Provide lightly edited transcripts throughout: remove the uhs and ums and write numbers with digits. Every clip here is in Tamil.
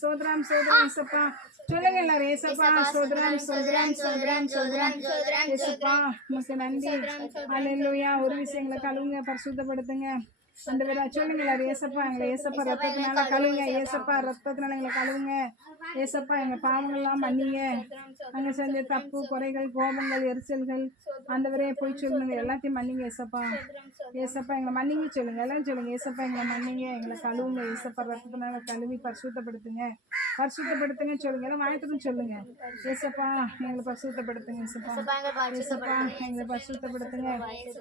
சோதரம் சோதரம் ஏசப்பா சொல்லுங்க எல்லாரும் ஏசப்பா சோதரம் சோதரம் சோதரம் சோதரம் ஏசப்பா உமக்கு நன்றி. அல்லேலூயா. ஒரு விஷயங்களை கழுவுங்க, பரிசுத்தப்படுத்துங்க. அந்த வேலை சொல்லுங்க எல்லாரும் ஏசப்பா எங்களை ஏசப்பா ரத்தத்தினால கழுவுங்க, ஏசப்பா ரத்தத்தினால எங்களை கழுவுங்க, ஏசப்பா எங்க பாவங்கள்லாம் மன்னிங்க. அங்க செஞ்ச தப்பு குறைகள் கோபங்கள் எரிச்சல்கள் ஆண்டவரே போய் சொல்லுங்க எல்லாத்தையும் மன்னிங்க ஏசப்பா. ஏசப்பா எங்களை மன்னிங்க சொல்லுங்க, எல்லாம் சொல்லுங்க ஏசப்பா எங்களை மன்னிங்க, எங்களை கழுவுங்க ஏசப்பா ரத்தத்தினால கழுவி பரிசுத்தப்படுத்துங்க, பரிசுத்தப்படுத்துங்க சொல்லுங்க. எல்லாம் வாயத்துக்கும் சொல்லுங்க ஏசப்பா எங்களை பரிசுத்தப்படுத்துங்க ஏசப்பா, ஏசப்பா எங்களை பரிசுத்தப்படுத்துங்க.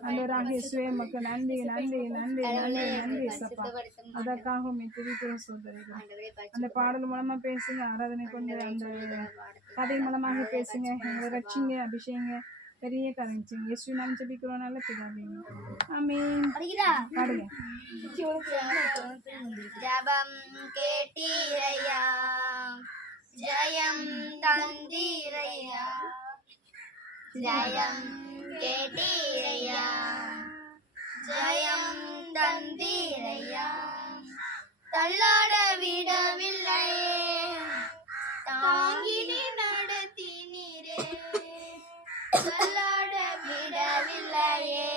ஆண்டவராக இயேசுவே உமக்கு நன்றி நன்றி நன்றி நன்றி நன்றி ஏசப்பா. அதற்காக துதிக்கிறோம் சோதரிகள். அந்த பாடல் மூலமா பேசுங்க, ஆராதனை கொண்டு அந்த கதை மூலமாக பேசுங்க, எங்களை ரட்சிங்க, அபிஷேகங்க, பெரிய காரியம் இயேசு நாமம் ஜெபிக்கிறோம் நல்ல பிதாவே. ஆமென். பாடுங்க. ஜெபம் கேட்டீரையா, ஜெயம் தந்தீரையா, ஜெயம் கேட்டீரையா, ஜெயம் தந்தீரையா, தள்ளாட விடவில்லையே, தாங்கினி நடத்தினீரே, தள்ளாட விடவில்லையே,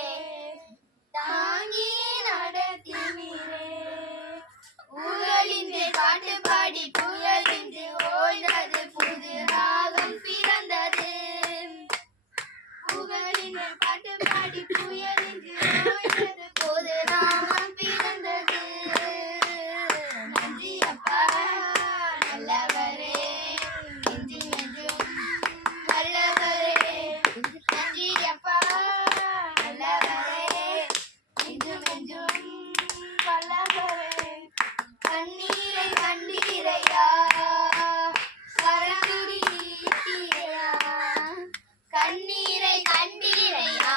தாங்கினி நடத்தினீரே, புகழின்றி பாட்டு பாடி புகழின்றி ஓய்ந்தது புது ராகம் பிறந்தது, புகழின்றி பாட்டு பாடி புயலின்றி ஓய்ந்தது புது ராகம் பிறந்தது. நன்றி அப்பா நல்லவரே, என்றும் என்றும் நல்லவரே, நன்றி அப்பா நல்லவரே, என்றும் என்றும் நல்லவரே. கண்ணீரை கண்டீரையா, கரந்துரி நீட்டீரையா, கண்ணீரை கண்டீரையா,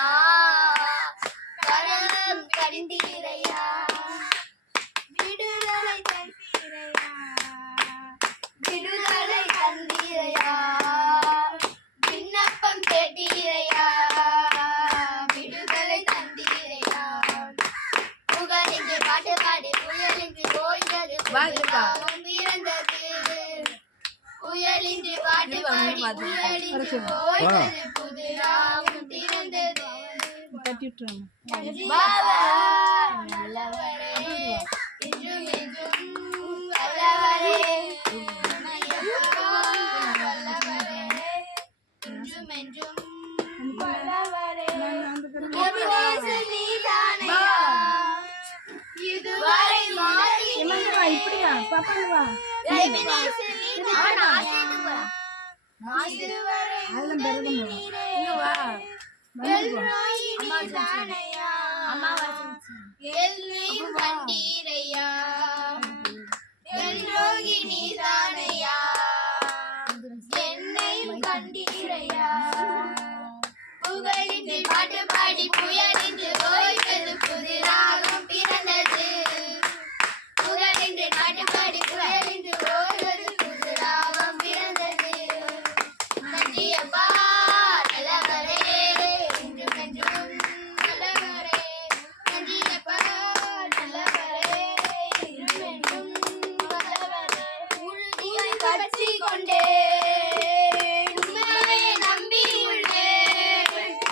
கரம் கடிந்தீரையா, விடுதலை தந்தீரையா, விடுதலை தந்தீரையா, விண்ணப்பம் கேட்டீரையா, விடுதலை தந்தீரையா, புகழின்றி பாட்டு பாடி புயலின்றி ஓய்ந்தது புதுராகம் பிறந்தது, புயலின்றி பாட்டு பாடி புயலின்றி ஓய்ந்தது புதுராகம் பிறந்தது. பாபா நல்லவரே, என்றும் என்றும் நல்லவரே, நல்லவரே, என்றும் என்றும் நல்லவரே. எபினேசர் நீதானையா, இதுவரை இப்படியா பாப்பாங்களா எபினேசர் நீதானையா, இதுவரை நீதானையா, என்னையும் கண்டீரையா, எல்லோகி நீதானையா, என்னையும் கண்டீரையா, புகழின்றி பாட்டு பாடி புயலின்றி ஓய்ந்தது புது ராகம் பிறந்தது, புகழின்றி பாட்டு பாடி புயலின்றி ஓய்ந்தது புது ராகம் பிறந்தது. நன்றி அப்பா நல்லவரே, என்றும் என்றும் நல்லவரே, நன்றி அப்பா நல்லவரே, என்றும் என்றும் நல்லவரே. உறுதியாய் பற்றி கொண்டேன், உம்மையே நம்பி உள்ளேன்,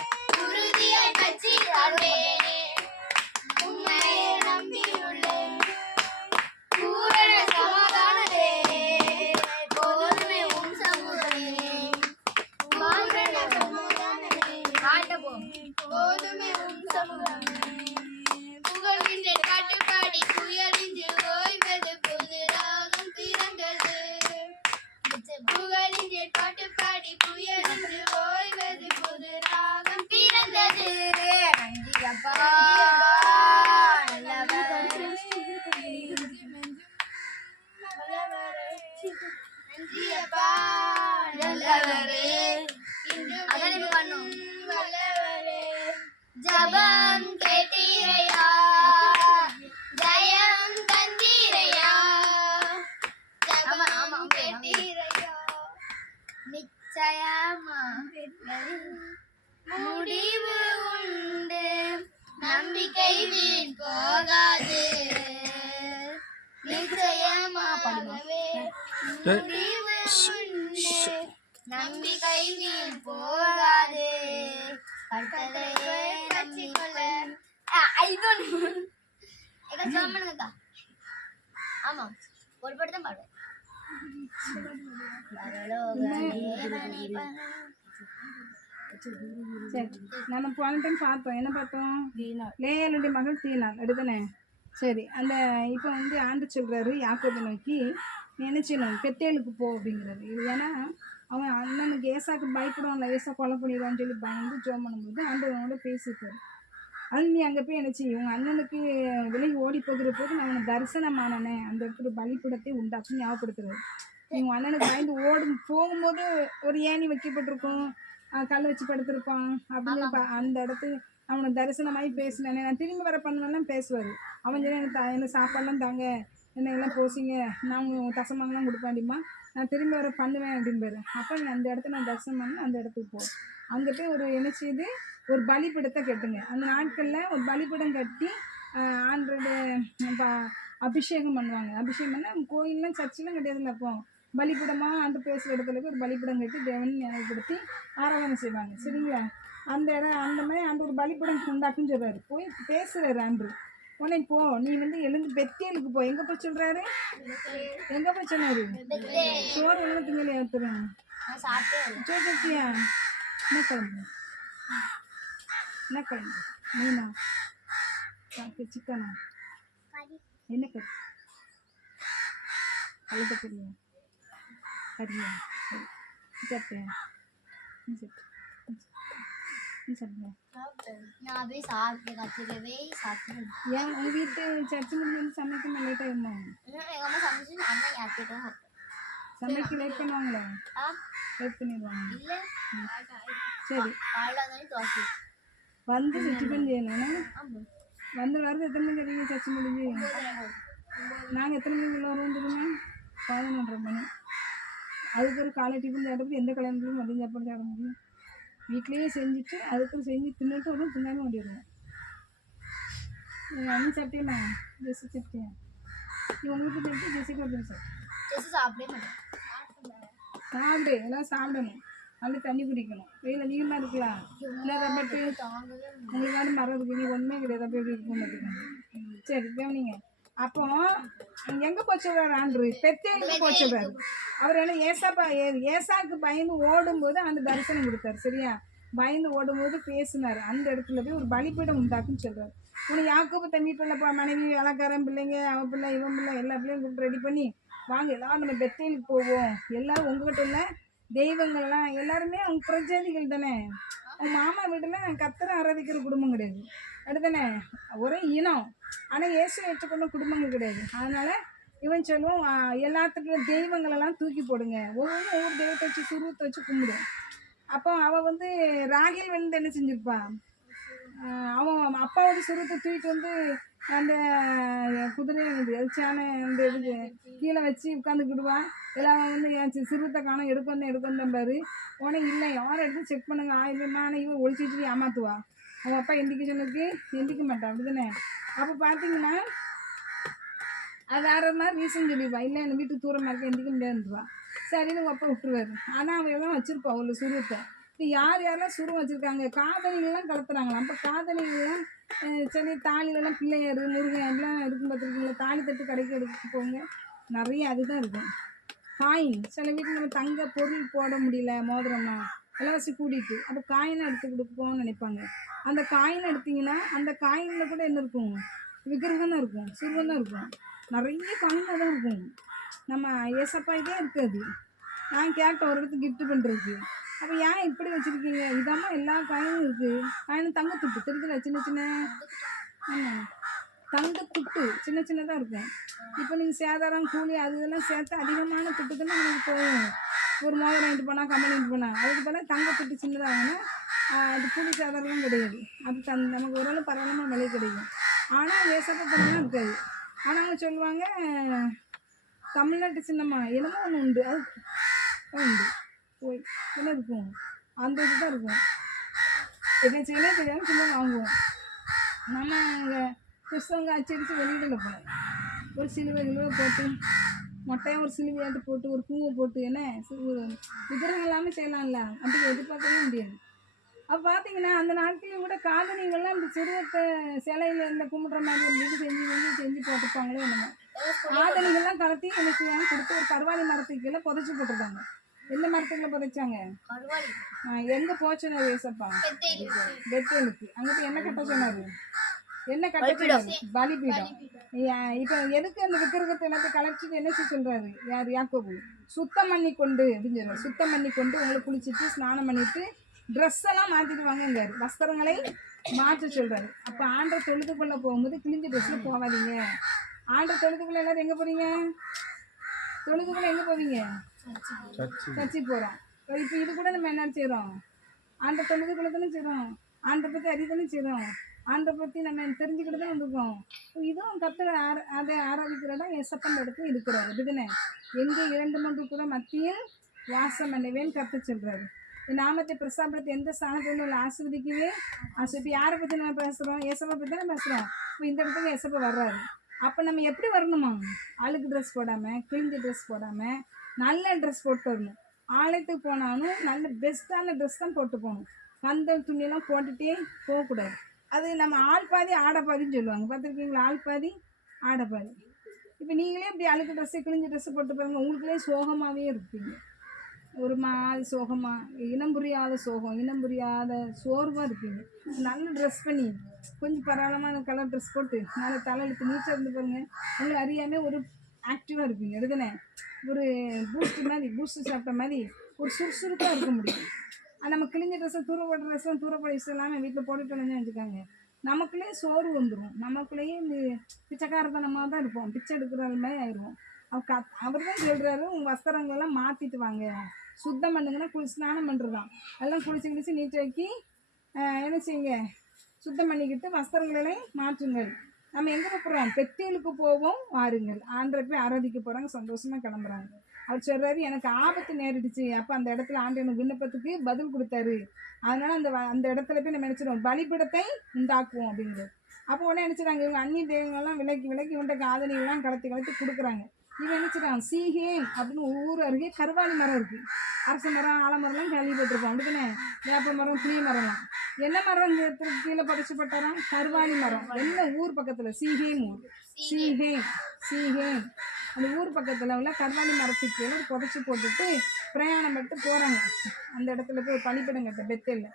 உறுதியாய் பற்றி கொண்டேன், உம்மையே நம்பி உள்ளேன், பூரண சமாதானமே போதுமே உம் சமூகமே, பூரண சமாதானமே போதுமே உம் சமூகமே, புகழின்றி பாட்டு பாடி புயலின்றி ஓய்வது புது ராகம் பிறந்தது, புகழின்றி பாட்டு பாடி புயலின்றி ஓய்வது புது ராகம் பிறந்தது. நன்றி அப்பா நல்லவரே, நன்றி அப்பா நல்லவரே, என்றும் பண்ணும் நல்லவரே. ஜபம் கேட்டீரையா, ஜெயம் தந்தீரையா, ஜபம் கேட்டீரையா, நிச்சயமா முடிவு உண்டு, நம்பிக்கை வீண் போகாது, நிச்சயமாகவே முடிவு உண்டு. நம்பிக்கை வீண் போகாது. கர்த்தரையே நம்பிக்கொள்ள. ஆமா ஒரு பாட்டு தான் பாடுவேன். சரி, நம்ம போன டைம் பார்த்தோம். என்ன பார்த்தோம்? லேயாளுடைய மகள் தீனாள் அடுத்தானே. சரி, அந்த இப்போ வந்து ஆண்டு சொல்கிறாரு யாக்கோபை நோக்கி, நீ என்ன செய்யணும், பெத்தேலுக்கு போ அப்படிங்கிறாரு. இது ஏன்னா அவன் அண்ணனுக்கு ஏசாக்கு பயப்படுவான்ல, ஏசா கொலை பண்ணிடுவான்னு சொல்லி பயந்து ஜோம் பண்ணும்போது ஆண்டவனோட பேசியிருக்காரு. அது நீ அங்கே போய் என்ன செய்யும், உங்கள் அண்ணனுக்கு விலகி ஓடி போகிற போது நான் அவனை தரிசனமானனே அந்த இடத்துல பலிப்படத்தை உண்டாக்கும் ஞாபகப்படுத்துறாரு. உங்கள் அண்ணனுக்கு பயந்து ஓடும் போகும்போது ஒரு ஏணி வைக்கப்பட்டிருக்கும், கல் வச்சு படுத்திருப்பான் அப்படின்னு அந்த இடத்துல அவனை தரிசனமாகி பேசினானே, நான் திரும்பி வர பண்ணுவேன்லாம் பேசுவார். அவன் சொல்லி எனக்கு சாப்பாடுலாம் தாங்க, என்ன எல்லாம் போசிங்க, நான் உங்கள் தசமாகலாம் கொடுப்பாண்டிமா, நான் திரும்பி வர பண்ணுவேன் அப்படின்பாரு. அப்போ நீ அந்த இடத்துல நான் தரிசனம் பண்ண அந்த இடத்துக்கு போ. அங்கே போய் ஒரு என்ன செய்யுது, ஒரு பலிப்பிடத்தை கட்டுங்க. அந்த நாட்களில் ஒரு பலிப்பிடம் கட்டி ஆண்டோட அபிஷேகம் பண்ணுவாங்க. அபிஷேகம் பண்ணால் கோயிலெலாம் சர்ச்செலாம் கிடையாதுல்ல, அப்போ பலிப்பிடமாக ஆண்டு பேசுகிற இடத்துல போய் ஒரு பலிப்பிடம் கட்டி தேவனை நினைவுபடுத்தி ஆராதனை செய்வாங்க. சரிங்களா? அந்த இடம் அந்த மாதிரி ஆண்டு ஒரு பலிப்பிடம் உண்டாக்குன்னு சொல்கிறாரு. போய் பேசுகிறாரு ஆண்டு. உடனே போ, நீ வந்து எழுந்து பெத்தேலுக்கு போ. எங்கே போய் சொல்கிறாரு? எங்கே போய் சொன்னார்? சோறு எழுத திங்கல ஏற்றுறேன் சோத்தியா. என்ன கிளம்பு, என்ன கிளம்பு, மீனா சிக்கனா, என்ன கறி, கழுத கறியா, கறியா, சரி சாப்பிட்டியா, நீ சாப்பிட்டு நீ சாப்பிட்டியா? நான் போய் சாப்பிட்டேன், கத்திரவே சாப்பிட்டேன். ஏன் உங்கள் வீட்டு சர்ச்சு முடிஞ்சு சமைக்க லேட்டாக இருந்தோம்? எங்கள் அம்மா சமைச்சு நான் தான் யார்கிட்ட சமைக்க லேட் பண்ணுவாங்களா? லேட் பண்ணிடுவாங்க. இல்லை சரி, காலையில் தோசை வந்து டிஃபன் செய்யணும். ஆமாம். வந்து வரது எத்தனை மணிக்கு வரீங்க சர்ச்சு முடிஞ்சு? நாங்கள் எத்தனை மணிக்கு வருவோம் தெரியுமா? 11:30 மணி. அதுக்கு ஒரு காலை டிஃபன் சாப்பிட்டு எந்த கல்யாணத்துலையும் மதியம் சாப்பாடு சாப்பிட முடியும்? வீட்லேயே செஞ்சுட்டு அதுக்கு செஞ்சு தின்னுட்டு வரும், தின்னாமல் ஓடிடுவோம். நீ சாப்பிட்டியா? ஜெஸ்ஸி சாப்பிட்டியா? நீ உங்களுக்கு சாப்பிட்டு ஜெஸ்ஸிக்கு ஒரு சாப்பிட்டு சாப்பிடவே மாட்டேன். சாப்பிடு, எல்லாம் சாப்பிடணும், நல்லா தண்ணி குடிக்கணும். வெயில் அதிகமாக இருக்கலாம், இல்லை ரப்பட்டு உங்களுக்கான மரம் இருக்கு, நீ ஒன்றுமே கிடையாது, அப்போ எப்படி இருக்கும் பார்த்துக்கோங்க. சரி கவனிங்க. அப்போ எங்கே போச்சுடுறாரு ஆண்டு? பெத்தேலுக்கு போச்சுடுறாரு. அவர் என்ன ஏசாக்கு பயந்து ஓடும்போது அந்த தரிசனம் கொடுத்தாரு. சரியா? பயந்து ஓடும்போது பேசினார். அந்த இடத்துல போய் ஒரு பலிப்பீடம் உண்டாக்குன்னு சொல்கிறார். உனக்கு யாக்கோபு தம்பி பிள்ளைப்பா, மனைவி, அலங்காரம் பிள்ளைங்க, அவன் பிள்ளை, இவன் பிள்ளை, எல்லா பிள்ளையும் கூப்பிட்டு ரெடி பண்ணி வாங்க எல்லாரும் நம்ம பெத்தேலுக்கு போவோம். எல்லோரும் உங்ககிட்ட உள்ள தெய்வங்கள்லாம் எல்லாருமே அவங்க பிரஜாதிகள் தானே. அவங்க மாமா வீட்டில் கர்த்தரை ஆராதிக்கிற குடும்பம் கிடையாது, அடுத்தானே ஒரே இனம். ஆனால் இயேசு ஏற்றுக்கொண்ட குடும்பங்கள் கிடையாது. அதனால் இவன் சொல்லுவோம், எல்லாத்துக்கும் தெய்வங்களெல்லாம் தூக்கி போடுங்க, ஒவ்வொரு தெய்வத்தை வச்சு சுருவத்தை வச்சு கும்பிடும். அப்போ அவள் வந்து ராகில் வந்து என்ன செஞ்சுருப்பான், அவன் அப்பாவோட சுருவத்தை தூக்கிட்டு வந்து அந்த குதிரையை எரிச்சான அந்த இதுக்கு கீழே வச்சு உட்காந்துக்கிடுவான். எல்லாம் வந்து என் சிறுவத்தை காணும், எடுக்கணும் பாரு. உடனே இல்லை யாரை எடுத்து செக் பண்ணுங்க, ஆயிரமான இவன் ஒழிச்சு வச்சுட்டு ஏமாத்துவா. அவங்க அப்பா எந்திக்க சொன்னதுக்கு எந்திக்க மாட்டான், அப்படிதானே? அப்போ பார்த்தீங்கன்னா அது வேறு மாதிரி ரீசன் சொல்லிடுவா. இல்லை எங்கள் வீட்டுக்கு தூரமாக இருக்க எந்திக்க முடியாதுன்றவா. சரின்னு உங்கள் அப்பா விட்டுருவாரு. ஆனால் அவன் எல்லாம் வச்சுருப்பா ஒரு சுருவத்தை. இப்போ யாரெல்லாம் சுருவம் வச்சுருக்காங்க, காதலிகள்லாம் கலத்துறாங்களா. அப்போ காதலிகள்லாம் சரி தாலிலெல்லாம் பிள்ளையார், முருகன் எல்லாம் இருக்கும் பார்த்துருக்கீங்களா? தாலி தட்டு கடைக்கு எடுத்து போங்க, நிறைய அதுதான் இருக்கும். காயின் சில வீட்டில் நம்ம தங்க பொருள் போட முடியல, மோதிரம்னா விலைவாசி கூட்டிட்டு, அப்போ காயினை எடுத்து கொடுப்போம்னு நினைப்பாங்க. அந்த காயினை எடுத்திங்கன்னா அந்த காயினில் கூட என்ன இருக்கும், விக்கிரகம் தான் இருக்கும், சுருவம் தான் இருக்கும், நிறைய காயினாக தான் இருக்கும். நம்ம ஏசப்பா இதே இருக்காது. நான் கேட்டேன் ஒரு இடத்துக்கு கிஃப்ட் பண்ணுறதுக்கு. அப்போ ஏன் இப்படி வச்சுருக்கீங்க? இதாம்மா எல்லா காயினும் இருக்குது. காயின் தங்கத்துட்டு தெரிஞ்சல, சின்ன சின்ன, ஆமாம் தங்கத்துட்டு சின்ன சின்னதாக இருக்கும். இப்போ நீங்கள் சேதாரம் கூலி அது இதெல்லாம் சேர்த்து அதிகமான துட்டுக்குன்னு நமக்கு போகும். ஒரு மோதிரம் வாங்கிட்டு போனால், கம்பெனி வாங்கிட்டு போனால், அதுக்கு போல தங்கத்துட்டு சின்னதாகனா அது கூலி சேதாரம்லாம் கிடையாது. அது நமக்கு ஓரளவு பரவாயில்லாமல் விலை கிடைக்கும். ஆனால் ஏசப்பா பண்ணலாம் இருக்காது. ஆனால் அவங்க சொல்லுவாங்க தமிழ்நாட்டு சின்னம்மா என்னமோ ஒன்று உண்டு, அது உண்டு போய் என்ன இருக்கும், அந்த இது தான் இருக்கும். என்ன செய்யலாம் தெரியாமல் சும்மா வாங்குவோம். நம்ம இங்கே புஸ்தகம் அச்சடித்து வெளியிடல போல ஒரு சிலுவை போட்டு மொட்டையாக ஒரு சிலுவையாட்டு போட்டு ஒரு பூவை போட்டு என்ன ஒரு விக்கிரகம் இல்லாமல் செய்யலாம்ல, அப்படி எதிர்பார்க்கவே முடியாது. அப்போ பார்த்தீங்கன்னா அந்த நாட்களில் கூட காதணிகள்லாம் இந்த சிறுவத்தை சிலையில இந்த கும்பிட்ற மாதிரி இருந்துட்டு செஞ்சு போட்டிருப்பாங்களோ என்னமோ. காதணிகள்லாம் கலத்தி எனக்கு கொடுத்து ஒரு கருவாலி மரத்துக்கு கீழே புதைச்சி போட்டிருக்காங்க. எந்த மரத்துக்குள்ள புதைச்சாங்க? எங்கே போச்சுன்னு ஏசப்பா? பெத்தேலுக்கு. அங்கே போய் என்ன கட்ட சொன்னார்? என்ன கட்ட சொன்னார்? பலிபீடம். இப்போ எதுக்கு அந்த விக்கிரகத்தை எல்லாத்தையும் கலச்சிட்டு என்ன செய்ய சொல்கிறாரு? யார்? யாக்கோபு. சுத்தம் பண்ணி கொண்டு அப்படின்னு சொல்கிறார். சுத்தம் பண்ணி கொண்டு உங்களை குளிச்சுட்டு ஸ்நானம் பண்ணிட்டு ட்ரெஸ் எல்லாம் மாற்றிட்டு வாங்கங்காரு. வஸ்திரங்களை மாற்ற சொல்கிறாரு. அப்போ ஆண்டை தொழுதுக்குள்ள போகும்போது கிழிஞ்ச ட்ரெஸ்ஸில் போகாதீங்க. ஆண்டை தொழுதுக்குள்ள எல்லாரும் எங்கே போகிறீங்க? தொழுதுக்குள்ள எங்கே போவீங்க? சர்ச்சைக்கு போகிறோம். இப்போ இது கூட நம்ம என்ன செய்கிறோம்? ஆண்டை தொழுதுக்குள்ள தானே செய்கிறோம். ஆண்டை பற்றி அறிதானே செய்கிறோம். ஆண்டை பற்றி நம்ம தெரிஞ்சுக்கிட்டு தான் வந்திருக்கோம். இதுவும் கர்த்தரை அதை ஆராதிக்கிறதா ஏசப்பன் இடத்துல இருக்கிறாரு. அப்படிதானே? எங்கே 2 கூட மத்தியில் வாசம் பண்ணவேன்னு கர்த்தர் சொல்கிறாரு. நாமத்தை பிரசாபடுத்தி எந்த ஸ்தானத்தில் உள்ள ஆசிர்வதிக்கவே இப்போ யாரை பற்றி நம்ம பேசுகிறோம்? ஏசப்பை பற்றி தானே பேசுகிறோம். இப்போ இந்த இடத்துக்கு ஏசப்பை வர்றாரு. அப்போ நம்ம எப்படி வரணுமா? அழுக்கு ட்ரெஸ் போடாமல், கிழிஞ்ச ட்ரெஸ் போடாமல், நல்ல ட்ரெஸ் போட்டு வரணும். ஆலயத்துக்கு போனாலும் நல்ல பெஸ்ட்டான ட்ரெஸ் தான் போட்டு போகணும். கந்தல் துணியெல்லாம் போட்டுகிட்டே போகக்கூடாது. அது நம்ம ஆள் பாதி ஆடை பாதின்னு சொல்லுவாங்க. பார்த்துருக்கீங்களா? ஆள் பாதி ஆடை பாதி. இப்போ நீங்களே இப்படி அழுக்கு ட்ரெஸ்ஸு கிழிஞ்ச ட்ரெஸ்ஸு போட்டு பாருங்க, உங்களுக்குள்ளே சோகமாகவே இருப்பீங்க. ஒரு மாதிரி சோகமாக, இனம் புரியாத சோகம், இனம் புரியாத சோர்வாக இருப்பீங்க. நல்ல ட்ரெஸ் பண்ணி கொஞ்சம் பரவாயில்லமான கலர் ட்ரெஸ் போட்டு நல்ல தலையெழுத்து நீட்டாக இருந்து பாருங்க, உங்களுக்கு அறியாமல் ஒரு ஆக்டிவாக இருப்பீங்க. எடுதானே? ஒரு பூஸ்ட்டு சாப்பிட்ட மாதிரி ஒரு சுறுசுறுப்பாக இருக்க முடியும். நம்ம கிழிஞ்ச ட்ரெஸ்ஸை தூரப்பட்ட ட்ரெஸ்ஸும் தூரப்பட விஷயம் இல்லாமல் வீட்டில் போட்டுட்டோன்னு வச்சுக்காங்க, நமக்குள்ளேயே சோர்வு வந்துடும். நமக்குள்ளேயே இந்த பிச்சைக்காரத்தனமாக தான் இருப்போம். பிச்சை எடுக்கிற மாதிரி ஆயிடுவோம். அவர் தான் சொல்கிறாரு, உங்கள் வஸ்திரங்களெல்லாம் மாற்றிட்டு வாங்க, சுத்தம் பண்ணுங்கன்னா ஸ்நானம் பண்ணுறதான். அதெல்லாம் குளிச்சு நீட்டாக்கி என்ன செய்யுங்க? சுத்தம் பண்ணிக்கிட்டு வஸ்திரங்களெல்லாம் மாற்றுங்கள். நம்ம எங்கே போகிறோம்? பெத்தேலுக்கு போவோம் வாருங்கள். ஆண்டரை போய் ஆராதிக்க போகிறாங்க, சந்தோஷமாக கிளம்புறாங்க. அவர் சொல்கிறாரு, எனக்கு ஆபத்து நேரிடுச்சு. அப்போ அந்த இடத்துல ஆண்டு எனக்கு விண்ணப்பத்துக்கு பதில் கொடுத்தாரு. அதனால் அந்த இடத்துல போய் நம்ம நினச்சிடுவோம், பலிபீடத்தை உண்டாக்குவோம் அப்படிங்கிறது. அப்போ உடனே நினச்சிடாங்க, இவங்க அந்நிய தெய்வங்கள்லாம் விலக்கி இவன்ட்ட காதலிகள்லாம் கலத்தி கொடுக்குறாங்க. இவன் நினச்சிட்டான் சீஹேம் அப்படின்னு ஊர் அருகே கருவாலி மரம் இருக்குது. அரச மரம், ஆலமரம்லாம் கேள்விப்பட்டிருப்போம். அப்படித்தானே? வேப்ப மரம், புளிய மரம்லாம். என்ன மரம் கீழே படைச்சப்பட்டாராம்? கருவாலி மரம். என்ன ஊர் பக்கத்தில்? சீஹேம் ஊர். சீஹேம் அந்த ஊர் பக்கத்தில் உள்ள கருவாலி மரத்துக்கு கீழே புதைச்சி போட்டுட்டு பிரயாணம் பண்ணிட்டு போகிறாங்க. அந்த இடத்துல போய் பலிப்படம் கட்ட பெத்தேல்ல.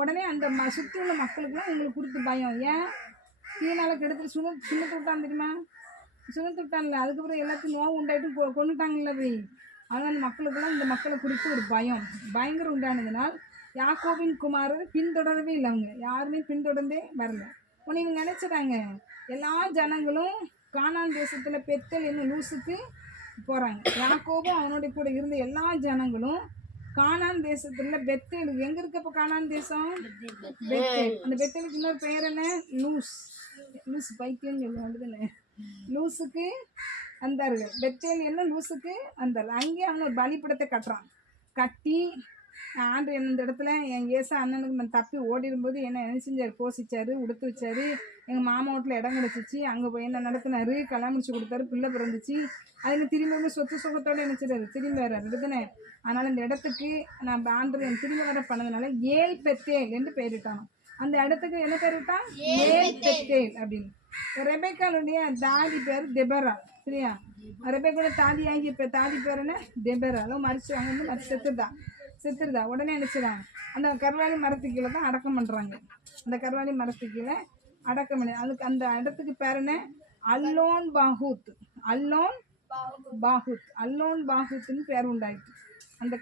உடனே அந்த சுற்றி உள்ள மக்களுக்குலாம் எங்களுக்கு கொடுத்து பயம். ஏன்? தீனால கெடுத்துட்டு சுண்ணத்து விட்டான் தெரியுமா? சுண்ணத்து விட்டான்ல, அதுக்கப்புறம் எல்லாத்தையும் நோவு உண்டாயிட்டு கொண்டுட்டாங்கல்ல போய். ஆனால் அந்த மக்களுக்கெல்லாம் இந்த மக்களை குறித்து ஒரு பயங்கரம் உண்டானதுனால் யாக்கோபின் குமாரர் பின்தொடரவே இல்லை. அவங்க யாருமே பின்தொடர்ந்தே வரல. உடனே இவங்க நினச்சிட்டாங்க, எல்லா ஜனங்களும் கானான் தேசத்தில் பெத்தேல் என்னும் லூசுக்கு போகிறாங்க. யாக்கோபும் அவனுடைய கூட இருந்த எல்லா ஜனங்களும் கானான் தேசத்தில் பெத்தேலுக்கு. எங்கே இருக்கப்போ கானான் தேசம்? பெத்தேல். அந்த பெத்தேலுக்கு இன்னொரு பெயர் என்ன? லூஸ் பைத்தியம்னு சொல்லுவோம். அப்படிதானே? லூசுக்கு வந்தார்கள். பெத்தேல் என்ன? லூசுக்கு வந்தார்கள். அங்கேயே அவன் ஒரு பலிப்படத்தை கட்டி ஆண்டு இந்த இடத்துல என் ஏசா அண்ணனுக்கு நான் தப்பி ஓடிடும்போது என்ன செஞ்சார்? போசிச்சார், உடுத்து வச்சார். எங்கள் மாமா வீட்டில் இடம் கிடச்சிச்சு, அங்கே போய் என்ன நடத்தினார், கல்யாணம் முடிச்சு கொடுத்தாரு, பிள்ளை பிறந்துச்சு. அதுக்கு திரும்ப சொத்து சுகத்தோடு நினச்சிடாரு, திரும்பி வர்றாரு. இதுதானே? அதனால் இந்த இடத்துக்கு நான் ஆண்டு என் திரும்ப வர பண்ணதுனால ஏல் பெத்தேல் என்று பெயரிட்டான். அந்த இடத்துக்கு என்ன பேரிட்டான்? ஏல் பெத்தேல் அப்படின்னு. ரெபேக்காளுடைய தாதி பேர் தெபரா. சரியா? ரெபேக்காவோட தாதி பேர் என்ன? தெபரா. அதுவும் மறிச்சு அவங்க வந்து செத்துருதா. உடனே நினச்சிடாங்க, அந்த கருவாலி மரத்துக்கு கீழே தான் அடக்கம் பண்ணுறாங்க. அந்த கருவாலி மரத்துக்கு கீழே அடக்கம் பண்ணி அதுக்கு அந்த இடத்துக்கு பேர் என்ன? அல்லோன் பாகூத்துன்னு பேர் உண்டாயிடுச்சு. அந்த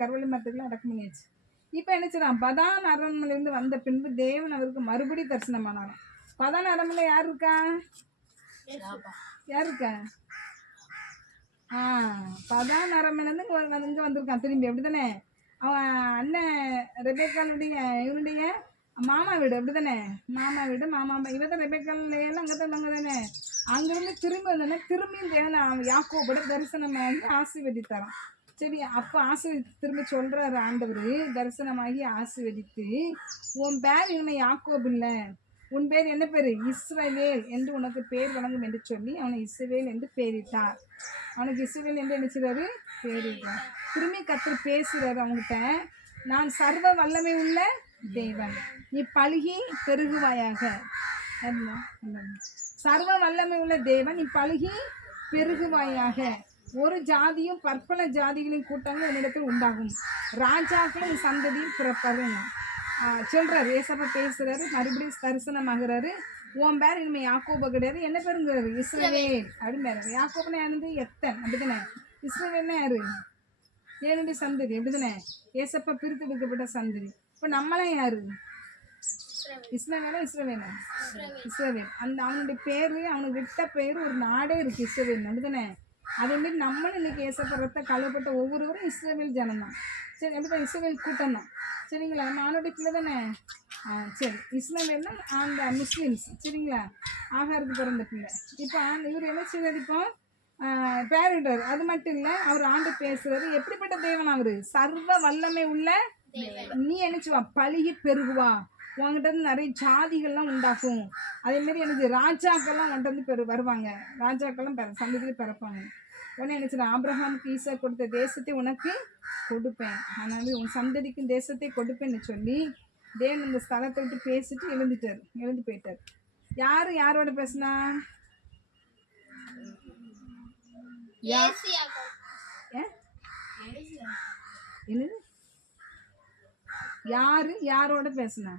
கருவாலி மரத்துக்குள்ள அடக்கம் பண்ணியாச்சு. இப்போ என்ன செய்யலாம்? பதான் அரண்மனையிலேருந்து வந்த பின்பு தேவன் அவருக்கு மறுபடி தரிசனமானாராம். பதான் அரண்மனை யார் இருக்கா? பதான் அரண்மனைலேருந்து இங்கே வந்திருக்கான் திரும்பி. அப்படி தானே? அவன் அண்ணன் ரெபேக்காளுடைய இவனுடைய மாமா வீடு. அப்படி தானே? மாமா வீடு இவன் தான் ரெபேக்காலையெல்லாம் அங்கே தான் தானே. அங்கேருந்து திரும்பி வந்தோடனே திரும்பியும் தேவன் யாக்கோபோட தரிசனமாகி ஆசீர்வதித்தாராம். சரி, அப்போ திரும்ப சொல்கிறாரு ஆண்டவர், தரிசனமாகி ஆசீர்வதித்து, உன் பேர் இவனை யாக்கோபு இல்லை, உன் பேர் என்ன பேர்? இஸ்ரவேல் என்று உனக்கு பேர் வழங்கும் என்று சொல்லி அவனை இஸ்ரவேல் என்று பேரிட்டார். அவனுக்கு இஸ்ரவேல் என்று நினைச்சாரு பேரிட்டார். திரும்பி கர்த்தர் பேசுறாரு அவங்ககிட்ட, நான் சர்வ வல்லமை உள்ள தேவன், நீ பலுகி பெருகுவாயாக. சர்வ வல்லமை உள்ள தேவன், நீ பலுகி பெருகுவாயாக. ஒரு ஜாதியும் பற்பல ஜாதிகளின் கூட்டங்கள் என்னிடத்தில் உண்டாகும், ராஜாக்களும் சந்ததியில் பிறப்பாருங்க சொல்றாரு. ஏசப்பா பேசுறாரு, மறுபடியும் தரிசனமாகிறாரு. உன் பேர் இனிமே யாக்கோபு கிடையாது, என்ன பேருங்கிறாரு? இஸ்ரவேல் அப்படின்னு. யாக்கோபுனா யாரு? எத்தன் அப்படிதானே. இஸ்ரவேல்னா யாரு? ஏனுடைய சந்ததி அப்படிதானே. ஏசப்பா பிரித்து வைக்கப்பட்ட சந்ததி. இப்போ நம்மளாம் யாரு? இஸ்ரவேலா இஸ்ரவேலா? இஸ்ரவேல். அந்த அவனுடைய பேரு, அவனுக்கு விட்ட பேர் ஒரு நாடே இருக்கு இஸ்ரவேல் அப்படிதானே. அதேமாரி நம்மளும் இன்னைக்கு ஏசப்பா ரத்த கழுவப்பட்ட ஒவ்வொருவரும் இஸ்ரவேல் ஜனம் தான். சரி, அப்படிதான் இஸ்ரவேல் கூட்டம் தான். சரிங்களா? நம்ம அவனுடைய பிள்ளை தானே. சரி, இஸ்ரவேல்னா அந்த முஸ்லீம்ஸ். சரிங்களா? ஆகாருக்கு பிறந்த பிள்ளை. இப்போ இவர் என்ன செய்யறது? இப்போ பேரிடுறாரு. அது மட்டும் இல்லை, அவர் ஆண்டு பேசுறாரு. எப்படிப்பட்ட தேவன் அவரு? சர்வ வல்லமை உள்ள. நீ என்னச்சுவா? பழுகி பெருகுவா, உங்ககிட்ட இருந்து நிறைய ஜாதிகள்லாம் உண்டாகும். அதேமாரி எனக்கு ராஜாக்கள்லாம் உன்கிட்ட இருந்து வருவாங்க, ராஜாக்கள்லாம் சந்ததியில் பிறப்பாங்க. உடனே நினைச்சிட, ஆபிரகாமுக்கு ஈசாக்கு கொடுத்த தேசத்தை உனக்கு கொடுப்பேன், அதனால உன் சந்ததிக்கும் தேசத்தை கொடுப்பேன்னு சொல்லி தேவன் இந்த ஸ்தலத்தை விட்டு பேசிட்டு எழுந்து போயிட்டார். யாரோட பேசினா? என்னது? யாரோட பேசினா?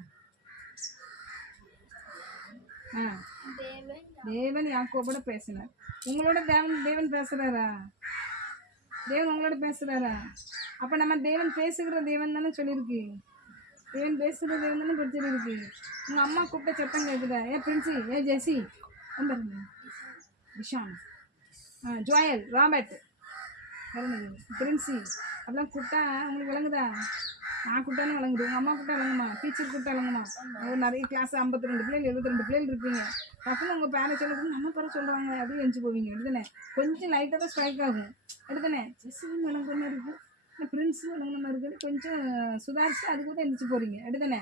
தேவன் யாக்கோபோட பேசினார். உங்களோட தேவன் பேசுறாரா? தேவன் உங்களோட பேசுறாரா? அப்ப நம்ம தேவன் பேசுகிற தேவன் தானே சொல்லியிருக்கு. தேவன் பேசுகிற தேவன் தானே சொல்லியிருக்கு. உங்க அம்மா கூப்பிட்ட சத்தம் கேட்குதா? பிரின்சி, ஜெசி, விஷான், ஜோயல், ராபர்ட், பிரின்சி அதெல்லாம் கூப்பிட்டா உங்களுக்கு விளங்குதா? நான் கூட்டாலும் விளங்குது, உங்கள் அம்மா கூட்டா விளங்குமா? டீச்சர் கூட்டா விளங்குமா? நிறைய கிளாஸ் 52 பிள்ளைகள் 72 பிள்ளைகள் இருப்பீங்க. டக்குன்னு உங்கள் பேரை சொல்லக்கூட நம்ம பேரை சொல்கிறாங்க அப்படியே எழுந்து போவீங்க. எடுத்தானே கொஞ்சம் லைட்டாக தான் ஸ்ட்ரைக் ஆகும். எடுத்தானே ஜெஸ்ஸின்னு விளங்குற மாதிரி இருக்கும், இல்லை பிரின்ஸும் விளங்குற மாதிரி இருக்குது. கொஞ்சம் சுதாரிச்சு அதுக்கு தான் எழுந்திரிச்சு போகிறீங்க. எடுத்தானே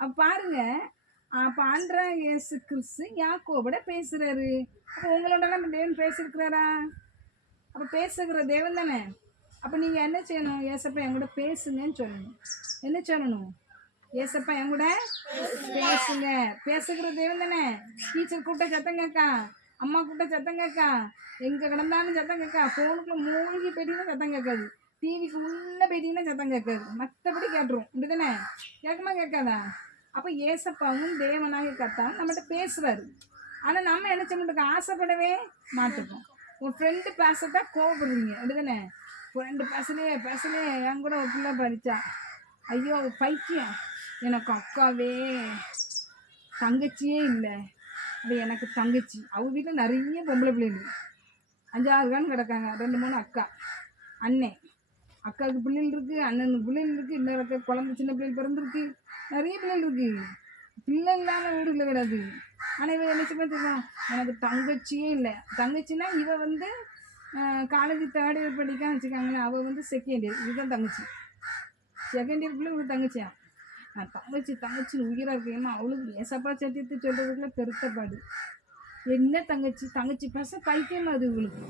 அப்போ பாருங்கள், அப்போ ஆண்டவரா இயேசு கிறிஸ்து யாக்கோபோட பேசுகிறாரு. அப்போ உங்களோடலாம் தேவன் பேசியிருக்கிறாரா? அப்போ பேசுகிற தேவன் தானே. அப்போ நீங்கள் என்ன செய்யணும்? ஏசப்பா என் கூட பேசுங்கன்னு சொல்லணும். என்ன சொல்லணும்? ஏசப்பா என் கூட பேசுங்க. பேசுகிற தேவன் தானே. டீச்சர் கூப்பிட்ட சத்தம் கேட்கா, அம்மா கூப்பிட்ட சத்தம் கேட்கா, எங்கே கிடந்தாலும் சத்தம் கேட்கா. ஃபோனுக்குள்ள மூழ்கி போயிட்டீங்கன்னா சத்தம் கேட்காது, டிவிக்கு உள்ளே போயிட்டீங்கன்னா சத்தம் கேட்காது, மற்றபடி கேட்டுரும். இப்படி தானே. கேட்குமா கேட்காதா? அப்போ ஏசப்பாவும் தேவனாக கத்தாவும் நம்மகிட்ட பேசுவார். ஆனால் நம்ம என்ன செய்ய ஆசைப்படவே மாட்டோம். உன் ஃப்ரெண்டு பேசட்டா கோவப்படுறீங்க. அப்படிதானே. ஃப்ரெண்டு பேசலையே என் கூட ஒரு பிள்ளை படித்தா, ஐயோ பைத்தியம், எனக்கு அக்காவே தங்கச்சியே இல்லை, அது எனக்கு தங்கச்சி. அவங்க வீட்டில் நிறைய பொம்பளை பிள்ளைகள் 5-6 கான் கிடக்காங்க. 2-3 அக்கா, அண்ணன், அக்காவுக்கு பிள்ளைகள் இருக்குது, அண்ணனுக்கு பிள்ளைகள் இருக்குது, இன்னொரு அக்கா குழந்தை சின்ன பிள்ளைகள் பிறந்திருக்கு, நிறைய பிள்ளைகள் இருக்குது. பிள்ளை இல்லாமல் வீடுகளை கிடையாது. ஆனால் இவ என்ன செய்ய தெரியும்? எனக்கு தங்கச்சியே இல்லை. தங்கச்சின்னா இவ வந்து காலேஜ் 3rd இயர் படிக்கான்னு வச்சுக்காங்களேன், அவள் வந்து 2nd இயர். இதுதான் தங்கச்சி. 2nd இயர் பிள்ளை இவங்க தங்கச்சியா? நான் தங்கச்சின்னு உயிராக இருக்கேன்னா அவளுக்கு ஏசப்பா சத்தியத்தை சொல்கிறதுக்குள்ள பெருத்தப்பாடு. என்ன தங்கச்சி பேச பைத்தியமா அது இவங்களுக்கு.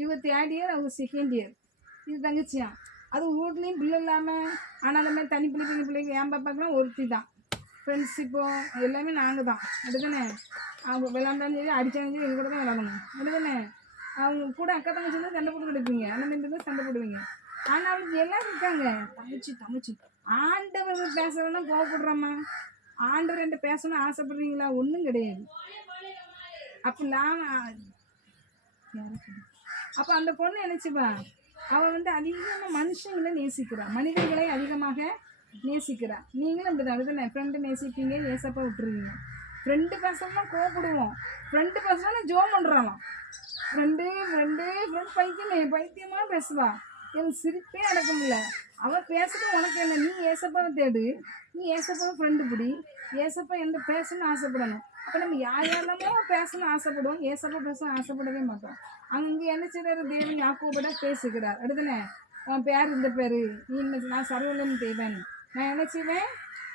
இவங்க 3rd இயர், அவங்க 2nd இயர். இது தங்கச்சியா? அது வீட்லேயும் பிள்ளை இல்லாமல் ஆனாலுமே தனி பிள்ளைங்க. என் பாப்பாக்கெல்லாம் ஒருத்தி தான். ஃப்ரெண்ட்ஷிப்போ எல்லாமே நாங்கள் தான். அப்படிதானே. அவங்க விளாண்டாலும் சரி அடித்தாலும் சரி எங்கள் கூட தான் விளாடணும். அப்படிதானே. அவங்க கூட அக்கா தங்கச்சி தான் சண்டை போட்டு கிடைப்பீங்க, அண்ணன் தம்பி தான் சண்டை போடுவீங்க. ஆனால் அவளுக்கு எல்லோரும் இருக்காங்க தங்கச்சி. ஆண்டவர் பேசுகிறோன்னா கோவப்படுறோம்மா? ஆண்டவர் என்கிட்ட பேசணும்னு ஆசைப்படுறீங்களா? ஒன்றும் கிடையாது. அப்படிலாம் அப்போ அந்த பொண்ணு நினச்சிப்பா, அவள் வந்து அதிகமாக மனுஷங்களை நேசிக்கிறாள், மனிதர்களை அதிகமாக நேசிக்கிறா. நீங்களும் இப்படி தான். அதுதானே. ஃப்ரெண்டு நேசிப்பீங்க, ஏசப்பா விட்டுருவீங்க. ஃப்ரெண்டு பேசணும்னா கோவப்படுவோம், ஃப்ரெண்டு பேசணும்னா ஜோம் பண்ணுறாலாம். ஃப்ரெண்டு பைத்தியமாக பேசுவா. எனக்கு சிரிப்பே அடக்க முடியல. அவள் பேசணும் உனக்கு என்ன? நீ ஏசப்பாவை தேடு, நீ ஏசப்பாவை ஃப்ரெண்டு பிடி. ஏசப்பா எந்த பேசணும்னு ஆசைப்படணும். அப்போ நம்ம யாரெல்லாமோ பேசணும்னு ஆசைப்படுவோம், ஏசப்பா பேசணும் ஆசைப்படவே மாட்டோம். அங்கே என்ன செய்கிறாரு? தேவன் யாக்கோபோட பேசுகிறார். அடுத்தானே உன் பேர் இந்த பேர், நீ நான் சர்வவல்லமை தேவன், நான் என்ன செய்வேன்?